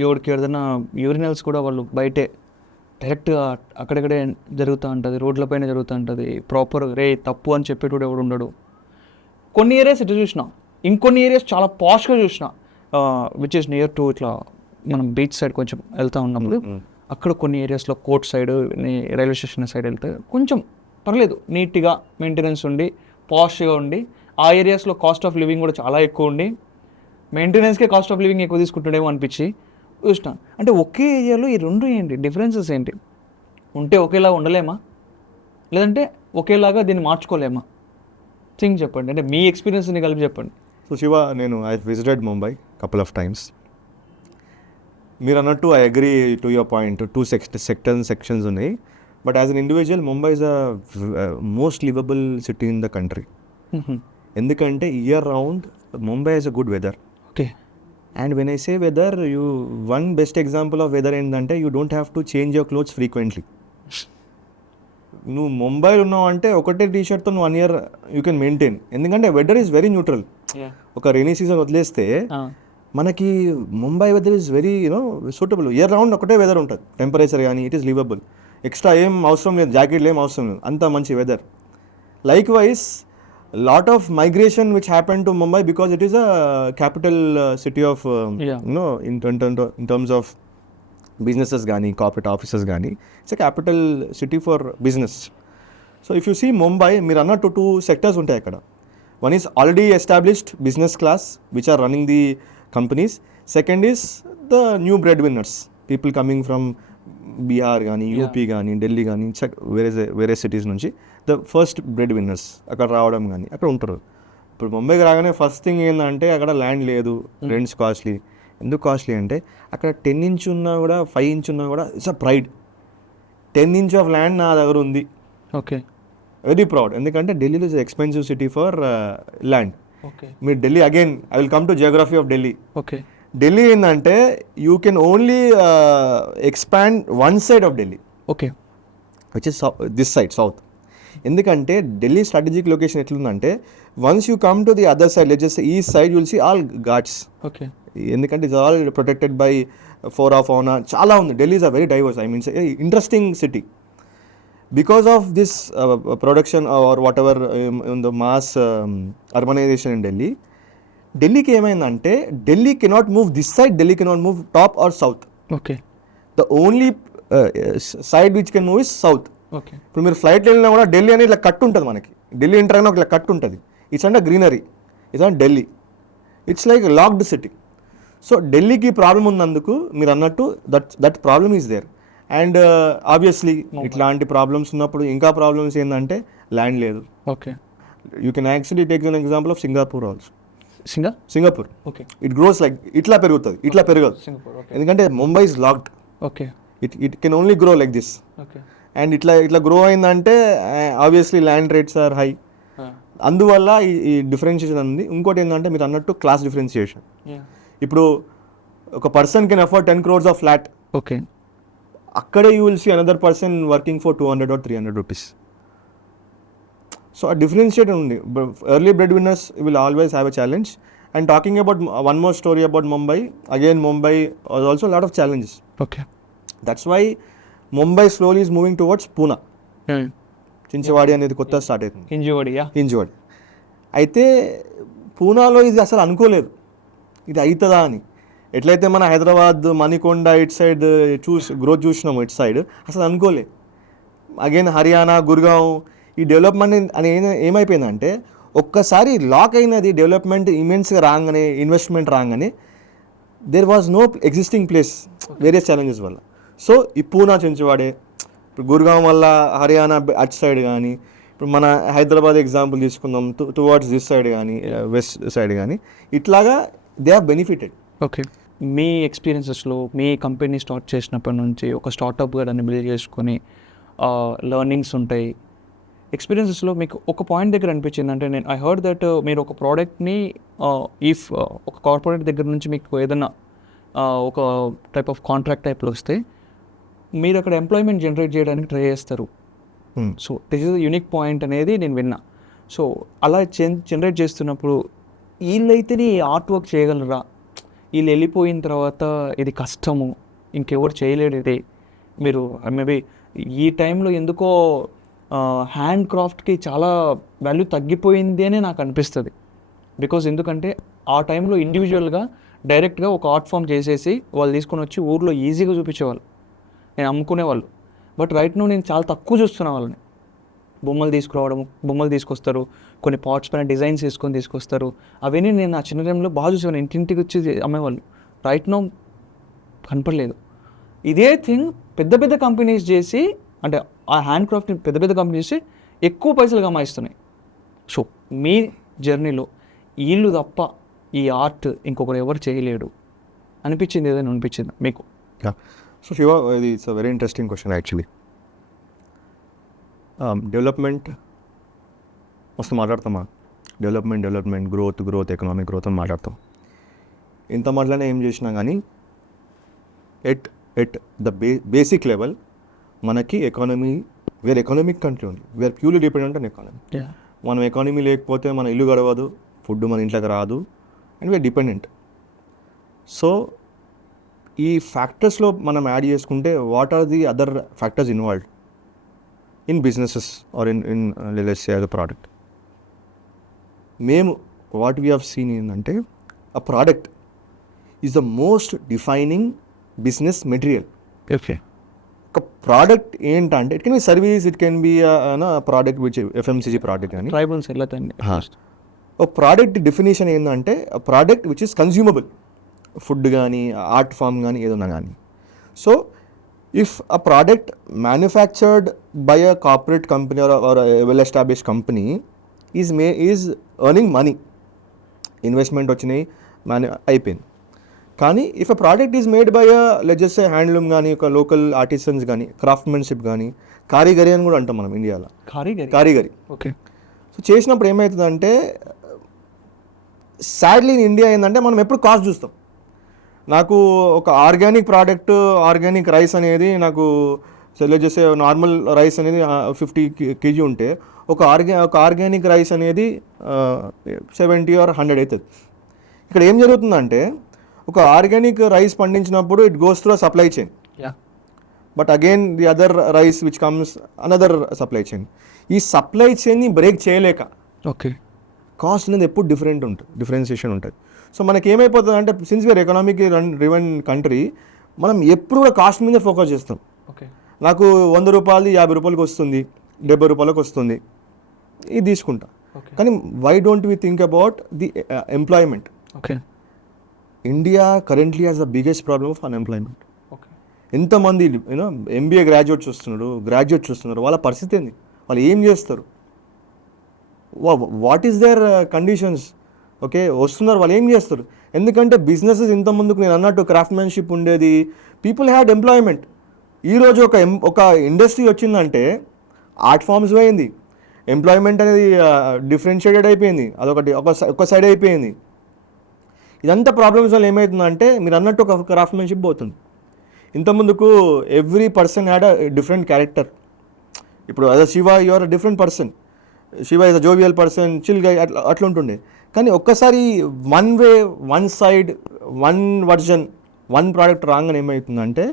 ఎవరికి ఏదైనా యూరినల్స్ కూడా వాళ్ళు బయటే డైరెక్ట్గా అక్కడక్కడే జరుగుతూ ఉంటుంది, రోడ్లపైన జరుగుతూ ఉంటుంది. ప్రాపర్ తప్పు అని చెప్పేటోడు ఎవడు ఉండడు. కొన్ని ఏరియాస్ ఇట్లా చూసిన, ఇంకొన్ని ఏరియాస్ చాలా పాష్గా చూసిన, విచ్ ఇస్ నియర్ టు ఇట్లా మనం బీచ్ సైడ్ కొంచెం వెళ్తూ ఉన్నప్పుడు అక్కడ కొన్ని ఏరియాస్లో court side, railway station side వెళ్తే కొంచెం పర్లేదు, నీట్గా మెయింటెనెన్స్ ఉండి పాష్గా ఉండి, ఆ ఏరియాస్లో కాస్ట్ ఆఫ్ లివింగ్ కూడా చాలా ఎక్కువ ఉండి మెయింటెనెన్స్కే కాస్ట్ ఆఫ్ లివింగ్ ఎక్కువ తీసుకుంటుండేమో అనిపించి చూసినా. అంటే ఒకే ఏరియాలో ఈ రెండు ఏంటి డిఫరెన్సెస్ ఏంటి? ఉంటే ఒకేలాగా ఉండలేమా, లేదంటే ఒకేలాగా దీన్ని మార్చుకోలేమా? థింగ్ చెప్పండి, అంటే మీ ఎక్స్పీరియన్స్ని కలిపి చెప్పండి. సో శివ, నేను I visited Mumbai couple of times. మీరు అన్నట్టు I agree to your point. 2 sections ఉన్నాయి. But as an individual Mumbai is most livable city in the country. ఎందుకంటే year round Mumbai is a good weather. Okay. And when I say weather, one best example of weather ఏంటంటే you don't have to change your clothes frequently. నువ్వు ముంబైలో ఉన్నావు అంటే ఒకటే టీ షర్ట్తో నువ్వు 1 year యూ కెన్ మెయింటైన్. ఎందుకంటే వెదర్ ఈజ్ వెరీ న్యూట్రల్. ఒక రెయినీ సీజన్ వదిలేస్తే మనకి Mumbai weather is very suitable. Year round ఒకటే వెదర్ ఉంటుంది, టెంపరేచర్ కానీ ఇట్ ఈస్ లివబుల్. ఎక్స్ట్రా ఏం అవసరం లేదు, జాకెట్లు ఏం అవసరం లేదు, అంత మంచి weather. Likewise lot of migration which happened to Mumbai because it is a capital city of in terms of businesses gani, corporate offices gani, it's a capital city for business. So if you see Mumbai, మీరు అన్నట్టు 2 sectors ఉంటాయి అక్కడ. One is already established business class which are running the companies. Second is the new breadwinners, people coming from Bihar కానీ, యూపీ కానీ, ఢిల్లీ కానీ, వేరే సిటీస్ నుంచి ద ఫస్ట్ బ్రెడ్ విన్నర్స్ అక్కడ రావడం కానీ అక్కడ ఉంటారు. ఇప్పుడు ముంబైకి రాగానే ఫస్ట్ థింగ్ ఏంటంటే అక్కడ ల్యాండ్ లేదు, రెంట్స్ కాస్ట్లీ. ఎందుకు కాస్ట్లీ అంటే అక్కడ 10 inch ఉన్నా కూడా 5 inch ఉన్నా కూడా it's a pride. 10 inch of land నా దగ్గర ఉంది. ఓకే. Very proud. ఎందుకంటే ఢిల్లీలో is expensive city for land. Okay. మీరు Delhi again I will come to geography of Delhi. Okay. Delhi ఏంటంటే you can only expand one side of Delhi. Okay. Which is this side south. ఎందుకంటే ఢిల్లీ స్ట్రాటజిక్ లొకేషన్ ఎట్లుందంటే once you come to the other side, let's just east side, you'll see all Ghats. Okay. ఎందుకంటే it's all protected by flora fauna, చాలా ఉంది. Delhi is a very diverse, I means interesting city. Because of this production or whatever in the mass urbanization in Delhi, ఢిల్లీకి ఏమైందంటే Delhi cannot move this side, Delhi cannot move top or south. Okay. The only side which can move is south. Okay. ఇప్పుడు మీరు ఫ్లైట్లో వెళ్ళినా కూడా ఢిల్లీ అనేది ఇట్లా కట్ ఉంటుంది మనకి. ఢిల్లీ ఎంటర్ అయినా ఒక కట్ ఉంటుంది. ఇట్స్ అంటే గ్రీనరీ, ఇట్స్ అంటే Delhi. It's like locked city. So ఢిల్లీకి ప్రాబ్లం ఉన్నందుకు మీరు అన్నట్టు that problem is there. And obviously ఇట్లాంటి ప్రాబ్లమ్స్ ఉన్నప్పుడు ఇంకా ప్రాబ్లమ్స్ ఏంటంటే ల్యాండ్ లేదు. Okay. You can actually take an example of Singapore also. Singapore okay. It grows like ఇట్లా పెరుగుతుంది, ఇట్లా పెరగదు. ఎందుకంటే Mumbai is locked. Okay. It can only grow like this. Okay. And ఇట్లా గ్రో అయిందంటే obviously land rates are high. అందువల్ల ఈ డిఫరెన్షియేషన్ ఉంది. ఇంకోటి ఏంటంటే మీరు అన్నట్టు క్లాస్ డిఫరెన్షియేషన్. ఇప్పుడు ఒక person can afford 10 crores of flat. Okay. అక్కడే you will see another person working for 200 or 300 rupees. So ఆ డిఫరెన్షియేట్ ఉంది. Early bread winners will always have a challenge. And talking about one more story about Mumbai, again Mumbai was also lot of challenges. Okay. That's why Mumbai slowly is moving towards Poona. Chinchwad అనేది కొత్త స్టార్ట్ అవుతుంది. హింజవాడి. అయితే పూనాలో ఇది అసలు అనుకోలేదు ఇది అవుతుందా అని. ఎట్లయితే మన హైదరాబాద్, మణికొండ ఇటు సైడ్ గ్రోత్ చూసినాము, ఇటు సైడ్ అసలు అనుకోలే. అగైన్ హర్యానా, గుర్గావ్ ఈ డెవలప్మెంట్ అని ఏమైపోయిందంటే ఒక్కసారి లాక్ అయినది. డెవలప్మెంట్ ఇమెన్స్గా రాగానే, ఇన్వెస్ట్మెంట్ రాగానే there was no existing place various challenges వల్ల. సో ఈ పూనా చించవాడే, ఇప్పుడు గుర్గావ్ వల్ల హర్యానా అటు సైడ్ కానీ, ఇప్పుడు మన హైదరాబాద్ ఎగ్జాంపుల్ తీసుకుందాం, టువర్డ్స్ దిస్ సైడ్ కానీ, వెస్ట్ సైడ్ కానీ, ఇట్లాగా దే హ్యావ్ బెనిఫిటెడ్. ఓకే. మీ ఎక్స్పీరియన్సెస్లో మీ కంపెనీ స్టార్ట్ చేసినప్పటి నుంచి ఒక స్టార్టప్గా దాన్ని బిల్డ్ చేసుకొని లెర్నింగ్స్ ఉంటాయి. ఎక్స్పీరియన్సెస్లో మీకు ఒక పాయింట్ దగ్గర అనిపించింది అంటే, ఐ హర్డ్ దట్ మీరు ఒక ప్రోడక్ట్ని ఇఫ్ ఒక కార్పొరేట్ దగ్గర నుంచి మీకు ఏదైనా ఒక టైప్ ఆఫ్ కాంట్రాక్ట్ టైప్లో వస్తే మీరు అక్కడ ఎంప్లాయ్మెంట్ జనరేట్ చేయడానికి ట్రై చేస్తారు. So this is unique point అనేది నేను విన్నా. సో అలా జనరేట్ చేస్తున్నప్పుడు వీళ్ళైతేనే ఆర్ట్ వర్క్ చేయగలరా, వీళ్ళు వెళ్ళిపోయిన తర్వాత ఇది కష్టము, ఇంకెవరు చేయలేడు ఇది, మీరు మేబీ ఈ టైంలో ఎందుకో హ్యాండ్ క్రాఫ్ట్కి చాలా వాల్యూ తగ్గిపోయింది అని నాకు అనిపిస్తుంది. బికాజ్ ఎందుకంటే ఆ టైంలో ఇండివిజువల్గా డైరెక్ట్గా ఒక ఆర్ట్ ఫామ్ చేసేసి వాళ్ళు తీసుకొని వచ్చి ఊర్లో ఈజీగా చూపించేవాళ్ళు, నేను అమ్ముకునేవాళ్ళు. బట్ రైట్ నో నేను చాలా తక్కువ చూస్తున్నా వాళ్ళని. బొమ్మలు తీసుకొస్తారు, కొన్ని పాట్స్ పైన డిజైన్స్ వేసుకొని తీసుకొస్తారు. అవన్నీ నేను నా చిన్న టైంలో బాగా చూసేవాను, ఇంటింటికి వచ్చి అమ్మేవాళ్ళు. రైట్ నో కనపడలేదు. ఇదే థింగ్ పెద్ద పెద్ద కంపెనీస్ చేసి, అంటే ఆ హ్యాండ్ క్రాఫ్ట్ని పెద్ద పెద్ద కంపెనీస్ చేసి ఎక్కువ పైసలు కమాయిస్తున్నాయి. సో మీ జర్నీలో వీళ్ళు తప్ప ఈ ఆర్ట్ ఇంకొకరు ఎవరు చేయలేడు అనిపించింది, ఏదైనా అనిపించింది మీకు? So Shiva, it's a very interesting question actually. Development మస్తు మాట్లాడతామా, డెవలప్మెంట్ గ్రోత్ ఎకనామిక్ గ్రోత్ అని మాట్లాడతాం. ఇంత మాటలనే ఏం చేసినా కానీ ఎట్ ద బేసిక్ లెవెల్ మనకి ఎకానమీ, వేర్ ఎకనామిక్ కంట్రీ ఉంది, where purely dependent on economy. మనం ఎకానమీ లేకపోతే మన ఇల్లు గడవదు, ఫుడ్ మన ఇంట్లోకి రాదు, అండ్ వీఆర్ డిపెండెంట్. సో ఈ ఫ్యాక్టర్స్లో మనం యాడ్ చేసుకుంటే what are the other factors involved in businesses or in let's say the product. మేము వాట్ వీ హ్యావ్ సీన్ ఏంటంటే a product is the most defining business material. Okay, ఒక ప్రోడక్ట్ ఏంటంటే it can be service, it can be product which FMCG product కానీ ట్రైబల్స్ వెళ్ళతండి. ఒక ప్రోడక్ట్ డెఫినేషన్ ఏంటంటే product which is consumable, food కానీ ఆర్ట్ ఫామ్ కానీ ఏదన్నా కానీ. So if a product manufactured by a corporate company or well established company is earning money, investment వచ్చినాయి, అయిపోయింది. కానీ if a product is made by let's just say handloom కానీ, ఒక లోకల్ ఆర్టిసన్స్ కానీ, క్రాఫ్ట్మెన్షిప్ కానీ, కారీగరి అని కూడా అంటాం మనం ఇండియాలో, కారీగరి. ఓకే, సో చేసినప్పుడు ఏమవుతుందంటే సాడ్లీ ఇన్ ఇండియా ఏంటంటే మనం ఎప్పుడు కాస్ట్ చూస్తాం. నాకు ఒక ఆర్గానిక్ ప్రోడక్ట్, ఆర్గానిక్ రైస్ అనేది నాకు let's just say normal rice అనేది 50 kg ఉంటే ఒక ఆర్గానిక్ రైస్ అనేది 70 or 100 అవుతుంది. ఇక్కడ ఏం జరుగుతుందంటే ఒక ఆర్గానిక్ రైస్ పండించినప్పుడు it goes through supply chain, but again the other rice which comes another supply chain. ఈ సప్లై చైన్ని బ్రేక్ చేయలేక ఓకే, కాస్ట్ అనేది ఎప్పుడు డిఫరెన్షియేషన్ ఉంటుంది. సో మనకి ఏమైపోతుంది అంటే since we're economic driven country, మనం ఎప్పుడు కూడా కాస్ట్ మీద ఫోకస్ చేస్తాం. ఓకే, నాకు 100 రూపాయలు 50 రూపాయలకి వస్తుంది, 70 రూపాయలకు వస్తుంది, ఇది తీసుకుంటా. కానీ why don't we think about the employment? Okay, India currently has the biggest problem of unemployment. Okay, ఎంతమంది ఎంబీఏ గ్రాడ్యుయేట్స్ వస్తున్నారు, వాళ్ళ పరిస్థితి ఏంది, వాళ్ళు ఏం చేస్తారు, what is their conditions? Okay, వస్తున్నారు, వాళ్ళు ఏం చేస్తారు? ఎందుకంటే బిజినెసెస్ ఇంత ముందుకు నేను అన్నట్టు క్రాఫ్ట్మెన్షిప్ ఉండేది, పీపుల్ హ్యాడ్ ఎంప్లాయ్మెంట్. ఈరోజు ఒక ఇండస్ట్రీ వచ్చిందంటే ఆర్ట్ ఫామ్స్ పోయింది, ఎంప్లాయ్మెంట్ అనేది డిఫరెన్షియేటెడ్ అయిపోయింది, అదొకటి ఒక సైడ్ అయిపోయింది. ఇదంతా ప్రాబ్లమ్స్ వల్ల ఏమవుతుందంటే మీరు అన్నట్టు ఒక క్రాఫ్ట్మెన్షిప్ పోతుంది. ఇంతకుముందుకు every person had a different character. ఇప్పుడు అదే Shiva, you are a different person, Shiva is a jovial person, chill guy, అట్లా ఉంటుండే. కానీ ఒక్కసారి one way, one side, one version, one product wrong అని ఏమవుతుందంటే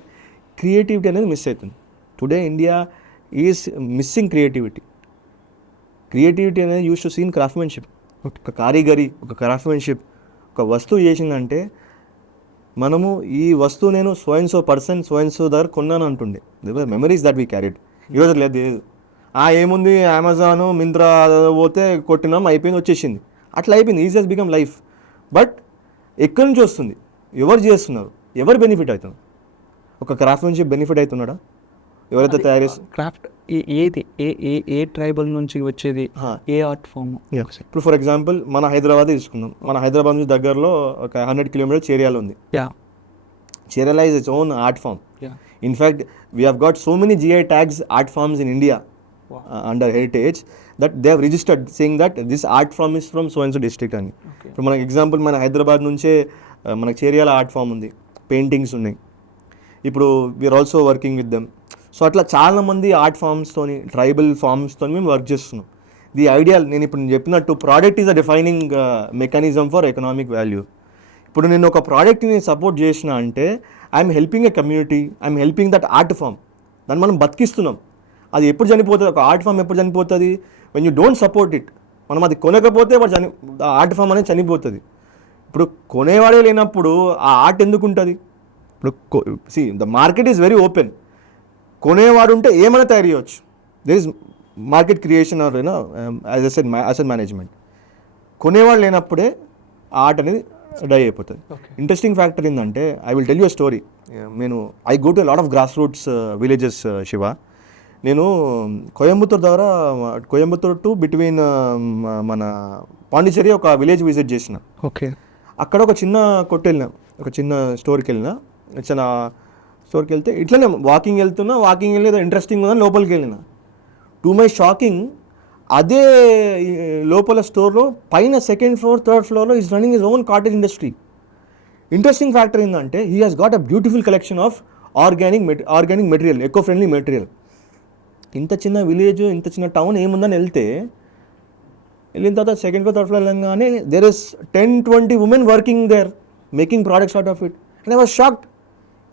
క్రియేటివిటీ అనేది మిస్ అవుతుంది. Today India is missing creativity అనేది యూస్ టు సీన్ క్రాఫ్ట్మెన్షిప్. ఒక కారీగరి, ఒక క్రాఫ్ట్మెన్షిప్, ఒక వస్తువు చేసిందంటే మనము ఈ వస్తువు నేను సో పర్సన్ దగ్గర కొన్నాను అంటుండే. Memories that we carried. ఈరోజు లేదు, ఏముంది అమెజాను, మింత్రా పోతే కొట్టినాం, అయిపోయింది, వచ్చేసింది, అట్లా అయిపోయింది. Easy has become life. But ఎక్కడి నుంచి వస్తుంది, ఎవరు చేస్తున్నారు, ఎవరు బెనిఫిట్ అవుతుంది? ఒక క్రాఫ్ట్మెన్షిప్ బెనిఫిట్ అవుతున్నాడా? ఎవరైతే తయారు చేస్తారు క్రాఫ్ట్ ఏది, ఏ ట్రైబల్ నుంచి వచ్చేది, ఏ ఆర్ట్ ఫామ్? ఇప్పుడు ఫర్ ఎగ్జాంపుల్ మన హైదరాబాద్ తీసుకుందాం. మన హైదరాబాద్ నుంచి దగ్గరలో ఒక 100 kilometers చేర్యాల ఉంది. Cheriyal is its own art form. In fact we have got so many GI tags art forms in India under heritage that they have registered saying that this art form is from so and so district అని. ఇప్పుడు మనకి ఎగ్జాంపుల్ మన హైదరాబాద్ నుంచే మనకు చేర్యాల ఆర్ట్ ఫామ్ ఉంది, పెయింటింగ్స్ ఉన్నాయి. ఇప్పుడు we're also working with them. So అట్లా చాలామంది ఆర్ట్ ఫామ్స్తోని, ట్రైబల్ ఫామ్స్తో మేము వర్క్ చేస్తున్నాం. ది ఐడియల్ నేను ఇప్పుడు చెప్పినట్టు product is a defining mechanism for economic value. ఇప్పుడు నేను ఒక ప్రోడక్ట్ని సపోర్ట్ చేసిన అంటే I'm helping a community, I'm helping that art form. దాన్ని మనం బతికిస్తున్నాం. అది ఎప్పుడు చనిపోతుంది, ఒక ఆర్ట్ ఫామ్ ఎప్పుడు చనిపోతుంది? When you don't support it. మనం అది కొనకపోతే వాడు ఆర్ట్ ఫామ్ అనేది చనిపోతుంది. ఇప్పుడు కొనేవాడే లేనప్పుడు ఆ ఆర్ట్ ఎందుకు ఉంటుంది? ఇప్పుడు the market is very open. కొనేవాడు ఉంటే ఏమైనా తయారు చేయవచ్చు. There is market creation or as a said asset management. కొనేవాడు లేనప్పుడే ఆర్ట్ అనేది డై అయిపోతుంది. ఇంట్రెస్టింగ్ ఫ్యాక్టర్ ఏంటంటే I will tell you story. I go to lot of grass roots villages Shiva. నేను కోయంబత్తూర్ టు బిట్వీన్ మన పాండిచేరి ఒక విలేజ్ విజిట్ చేసిన. ఓకే, అక్కడ ఒక చిన్న కొట్టు వెళ్ళినా, ఒక చిన్న స్టోర్కి వెళ్ళినా. స్టోర్కి వెళ్తే ఇట్లనే వాకింగ్ వెళ్ళి ఏదో ఇంట్రెస్టింగ్ ఉందని లోపలికి వెళ్ళిన. టు మై షాకింగ్ అదే లోపల స్టోర్లో పైన సెకండ్ ఫ్లోర్ థర్డ్ ఫ్లోర్లో is running his own cottage industry. Interesting factor ఏంటంటే he has got a beautiful collection of organic material, eco friendly material. ఇంత చిన్న విలేజ్, ఇంత చిన్న టౌన్ ఏముందని వెళ్ళిన తర్వాత సెకండ్ ఫ్లోర్ థర్డ్ ఫ్లోర్ వెళ్ళగానే there is 10-20 women working there making products out of it. And I was shocked.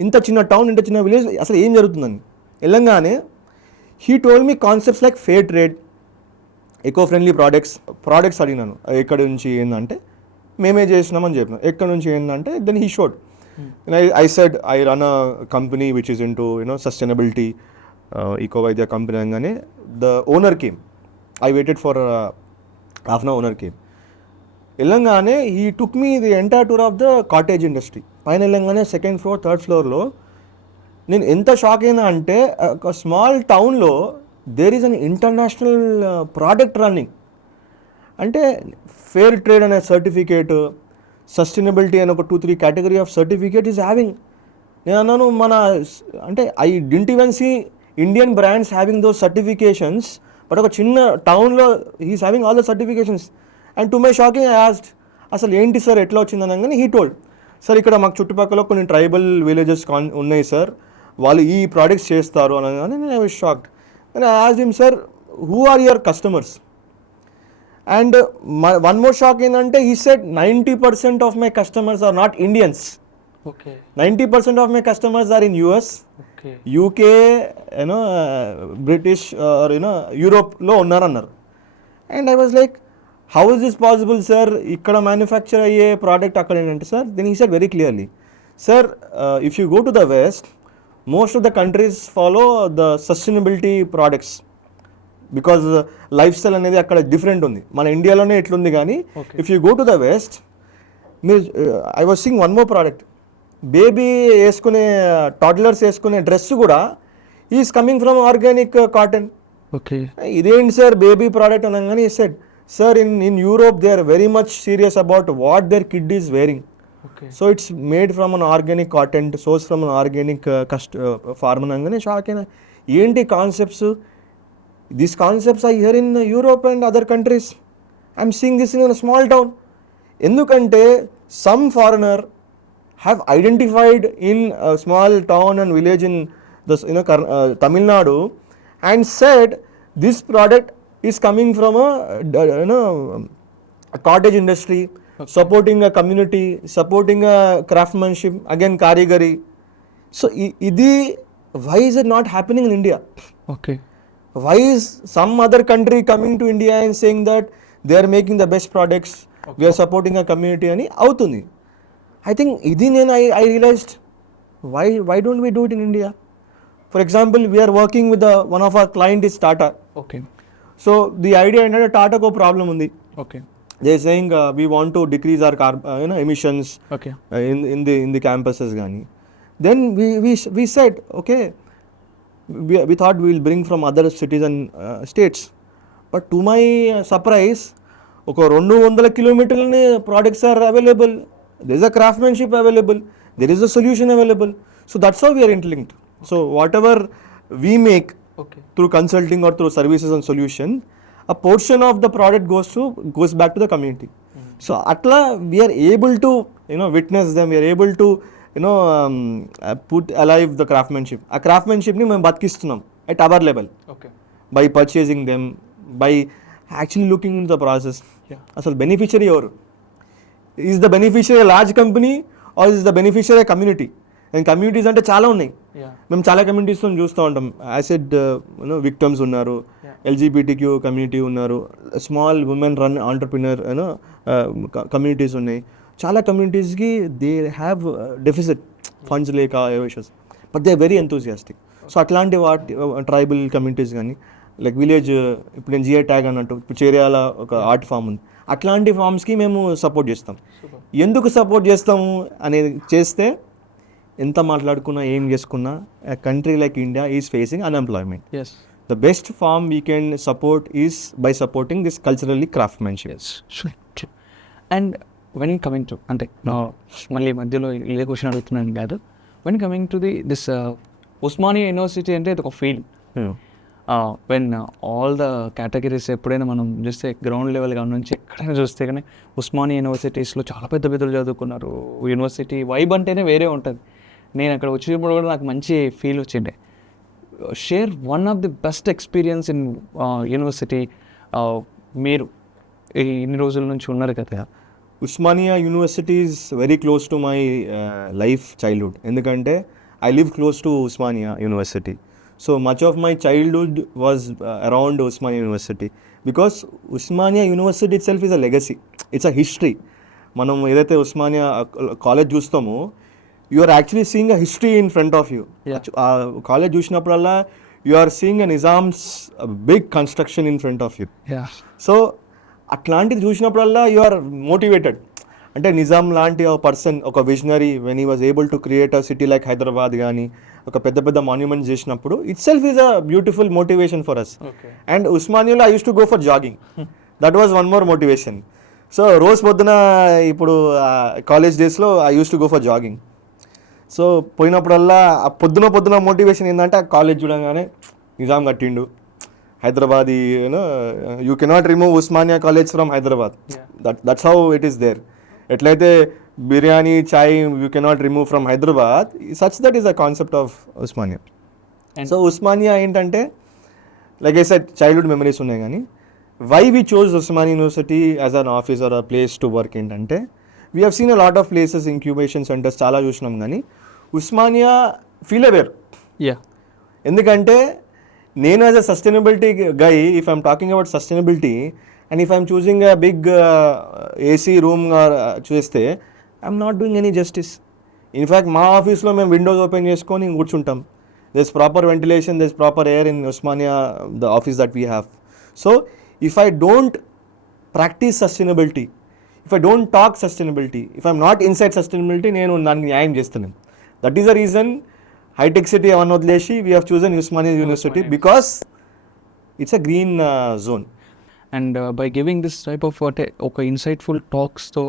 ఇంత చిన్న టౌన్, ఇంత చిన్న విలేజ్ అసలు ఏం జరుగుతుందని వెళ్ళంగానే he told me concepts like fair trade, eco friendly products అడిగినాను. ఎక్కడి నుంచి ఏంటంటే మేమే చేసినామని చెప్పినాం. ఎక్కడి నుంచి ఏంటంటే then he showed. I said I run a company which is into sustainability, eco Vaidya company అనగానే the owner came. I waited for half an hour. Owner came. వెళ్ళంగానే he took me the entire tour of the cottage industry. పైన వెళ్ళంగానే సెకండ్ ఫ్లోర్ థర్డ్ ఫ్లోర్లో నేను ఎంత షాక్ అయినా అంటే ఒక స్మాల్ టౌన్లో there is an international product running. అంటే ఫేర్ ట్రేడ్ అనే సర్టిఫికేట్, సస్టైనబిలిటీ అనే ఒక 2-3 category of certificate is having. నేను అన్నాను అంటే I didn't even see Indian brands having those certifications, but ఒక చిన్న టౌన్లో he's having all the certifications. And to my shocking I asked అసలు ఏంటి సార్ ఎట్లా వచ్చింది అనగానే హీ టోల్డ్, సార్ ఇక్కడ మాకు చుట్టుపక్కల కొన్ని ట్రైబల్ విలేజెస్ ఉన్నాయి సార్, వాళ్ళు ఈ ప్రోడక్ట్స్ చేస్తారు అనగానే నేను I was shocked. And I asked him, sir who are your customers? And one more shock ఏంటంటే he said 90% of my customers are not Indians. Okay. 90% of my customers are in US, UK, British or యూరోప్లో ఉన్నారన్నారు. And I was like, how is this possible sir? ఇక్కడ మ్యానుఫ్యాక్చర్ అయ్యే ప్రోడక్ట్ అక్కడ ఏంటంటే sir, then he said very clearly, sir if you go to the west, most of the countries follow the sustainability products because lifestyle అనేది అక్కడ డిఫరెంట్ ఉంది. మన ఇండియాలోనే ఎట్లుంది కానీ if you go to the west, మీరు I was seeing one more product, baby వేసుకునే టాడ్లర్స్ వేసుకునే డ్రెస్ కూడా is coming from organic cotton. Okay. ఇదేంటి సార్ బేబీ ప్రోడక్ట్ అనగానే he said, sir in Europe they are very much serious about what their kid is wearing. So it's made from an organic cotton, source from an organic farm అనగానే షాక్ అయినా. ఏంటి concepts? These concepts I hear in Europe and other countries. I'm seeing this in small town. ఎందుకంటే some foreigner have identified in a small town and village in the Tamil Nadu and said this product is coming from a cottage industry, supporting a community, supporting a craftsmanship, again karigari. So why is it not happening in India? Okay. Why is some other country coming to India and saying that they are making the best products, we are supporting a community ani avutundi? I think I realized why don't we do it in India? For example, we are working with one of our client is Tata. Okay. So the idea ఏంటంటే Tata ko problem undi. Okay. They are saying we want to decrease our emissions. Okay. In the campuses gani. Then we said okay, we thought we will bring from other cities and states, but to my surprise ఒక 200 కిలోమీటర్లని products are available. There is a craftsmanship available, there is a solution available. So that's how we are interlinked. So whatever we make through consulting or through services and solution, a portion of the product goes back to the community. So atla we are able to witness them, we are able to put alive the craftsmanship. A craftsmanship ni mem batkistunam at our level. Okay. By purchasing them, by actually looking into the process. Yeah. Asal beneficiary or is the beneficiary a large company or is the beneficiary a community? And communities అంటే చాలా ఉన్నాయి. మేము చాలా కమ్యూనిటీస్తో చూస్తూ ఉంటాం. యాసిడ్ విక్టమ్స్ ఉన్నారు, LGBTQ కమ్యూనిటీ ఉన్నారు, small women run entrepreneur communities ఉన్నాయి. చాలా కమ్యూనిటీస్కి దే హ్యావ్ డెఫిసిట్ ఫండ్స్ లేక issues, but they very enthusiastic. So అట్లాంటి ట్రైబల్ కమ్యూనిటీస్ కానీ లైక్ విలేజ్, ఇప్పుడు నేను GI ట్యాగ్ అన్నట్టు ఇప్పుడు చేర్యాల ఒక ఆర్ట్ ఫామ్ ఉంది, అట్లాంటి ఫామ్స్కి మేము సపోర్ట్ చేస్తాం. ఎందుకు సపోర్ట్ చేస్తాము అనేది చేస్తే ఎంత మాట్లాడుకున్నా ఏం చేసుకున్నా country like India is facing unemployment. The best form we can support is by supporting this culturally craftsmanship. And when coming to అంటే మళ్ళీ మధ్యలో ఇదే క్వశ్చన్ అడుగుతున్నాను కాదు, when coming to this Osmania university అంటే ఇది ఒక field. When all the categories ఎప్పుడైనా మనం చూస్తే గ్రౌండ్ లెవెల్ నుంచి ఎక్కడైనా చూస్తే కానీ ఉస్మానియా యూనివర్సిటీస్లో చాలా పెద్ద పెద్దలు చదువుకున్నారు. యూనివర్సిటీ వైబ్ అంటేనే వేరే ఉంటుంది. నేను అక్కడ వచ్చినప్పుడు కూడా నాకు మంచి ఫీల్ వచ్చిండే. Share one of the best experience in university. మీరు ఇన్ని రోజుల నుంచి ఉన్నారు కదా. Osmania University is very close to my life childhood. ఎందుకంటే I live close to Osmania University. So much of my childhood was around Osmania University because Osmania University itself is a legacy, it's a history. మనం ఏదైతే ఉస్మానియా కాలేజ్ చూస్తామో you are actually seeing a history in front of you. ఆ కాలేజ్ చూసినప్పుడల్లా you are seeing a Nizam's big construction in front of you. So అట్లాంటిది చూసినప్పుడల్లా యు ఆర్ మోటివేటెడ్. అంటే నిజాం లాంటి ఒక పర్సన్, ఒక visionary, when he was able to create a city like Hyderabad కానీ ఒక పెద్ద పెద్ద మాన్యుమెంట్స్ చేసినప్పుడు itself is a beautiful motivation for us. And ఉస్మానియాలో I use to go for jogging. That was one more motivation. So రోజు పొద్దున ఇప్పుడు కాలేజ్ డేస్లో I use to go for jogging. So పోయినప్పుడల్లా ఆ పొద్దున మోటివేషన్ ఏంటంటే ఆ కాలేజ్ చూడగానే నిజాం కట్టిండు Hyderabad, you cannot remove Osmania college from Hyderabad. That's how it is there. ఎట్లయితే biryani, chai you cannot remove from Hyderabad, such that is the concept of Osmania. So Osmania ఏంటంటే like I said childhood memories ఉన్నాయి. కానీ why we chose Osmania University as an office or a place to work ఏంటంటే we have seen a lot of places, incubation centres చాలా చూసినాం. కానీ ఉస్మానియా ఫీల్ అవేర్. ఎందుకంటే నేను as a sustainability guy, if I'm talking about sustainability and if I'm choosing a big AC room చూస్తే I'm not doing any justice. In fact మా ఆఫీస్లో మేము విండోస్ ఓపెన్ చేసుకొని కూర్చుంటాం. there's proper ventilation, there's proper air in Osmania, the office that we have. So if I don't practice sustainability, if I don't talk sustainability, if I'm not inside sustainability, నేను నన్ను న్యాయం చేస్తున్నాను. That is the reason హైటెక్ సిటీ అవన్నీ వదిలేసి we have chosen Usmania University because it's a green zone. And by giving this type of ఒక ఇన్సైట్ఫుల్ టాక్స్తో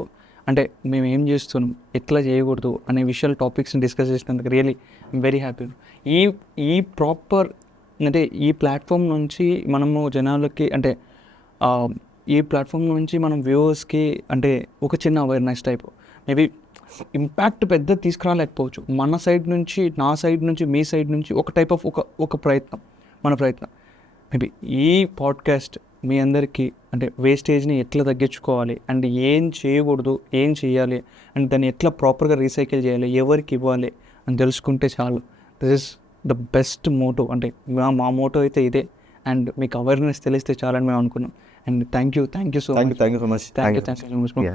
అంటే మేము ఏం చేస్తున్నాం, ఎట్లా చేయకూడదు అనే విషయాల టాపిక్స్ని డిస్కస్ చేసినందుకు రియలీ ఐమ్ వెరీ హ్యాపీ. ఈ ప్రాపర్ అంటే ఈ ప్లాట్ఫామ్ నుంచి మనము జనాలకి అంటే ఈ ప్లాట్ఫామ్ నుంచి మనం వ్యూవర్స్కి అంటే ఒక చిన్న అవేర్నెస్ టైప్ మేబీ ఇంపాక్ట్ పెద్ద తీసుకురాలేకపోవచ్చు. మన సైడ్ నుంచి, నా సైడ్ నుంచి, మీ సైడ్ నుంచి ఒక టైప్ ఆఫ్ ఒక ప్రయత్నం, మన ప్రయత్నం మేబీ ఈ పాడ్కాస్ట్ మీ అందరికీ అంటే వేస్టేజ్ని ఎట్లా తగ్గించుకోవాలి అండ్ ఏం చేయకూడదు, ఏం చేయాలి అండ్ దాన్ని ఎట్లా ప్రాపర్గా రీసైకిల్ చేయాలి, ఎవరికి ఇవ్వాలి అని తెలుసుకుంటే చాలు. This is the best motto. అంటే మా మోటో అయితే ఇదే. అండ్ మీకు అవేర్నెస్ తెలిస్తే చాలని మేము అనుకున్నాం. And thank you so much. Thank you so much.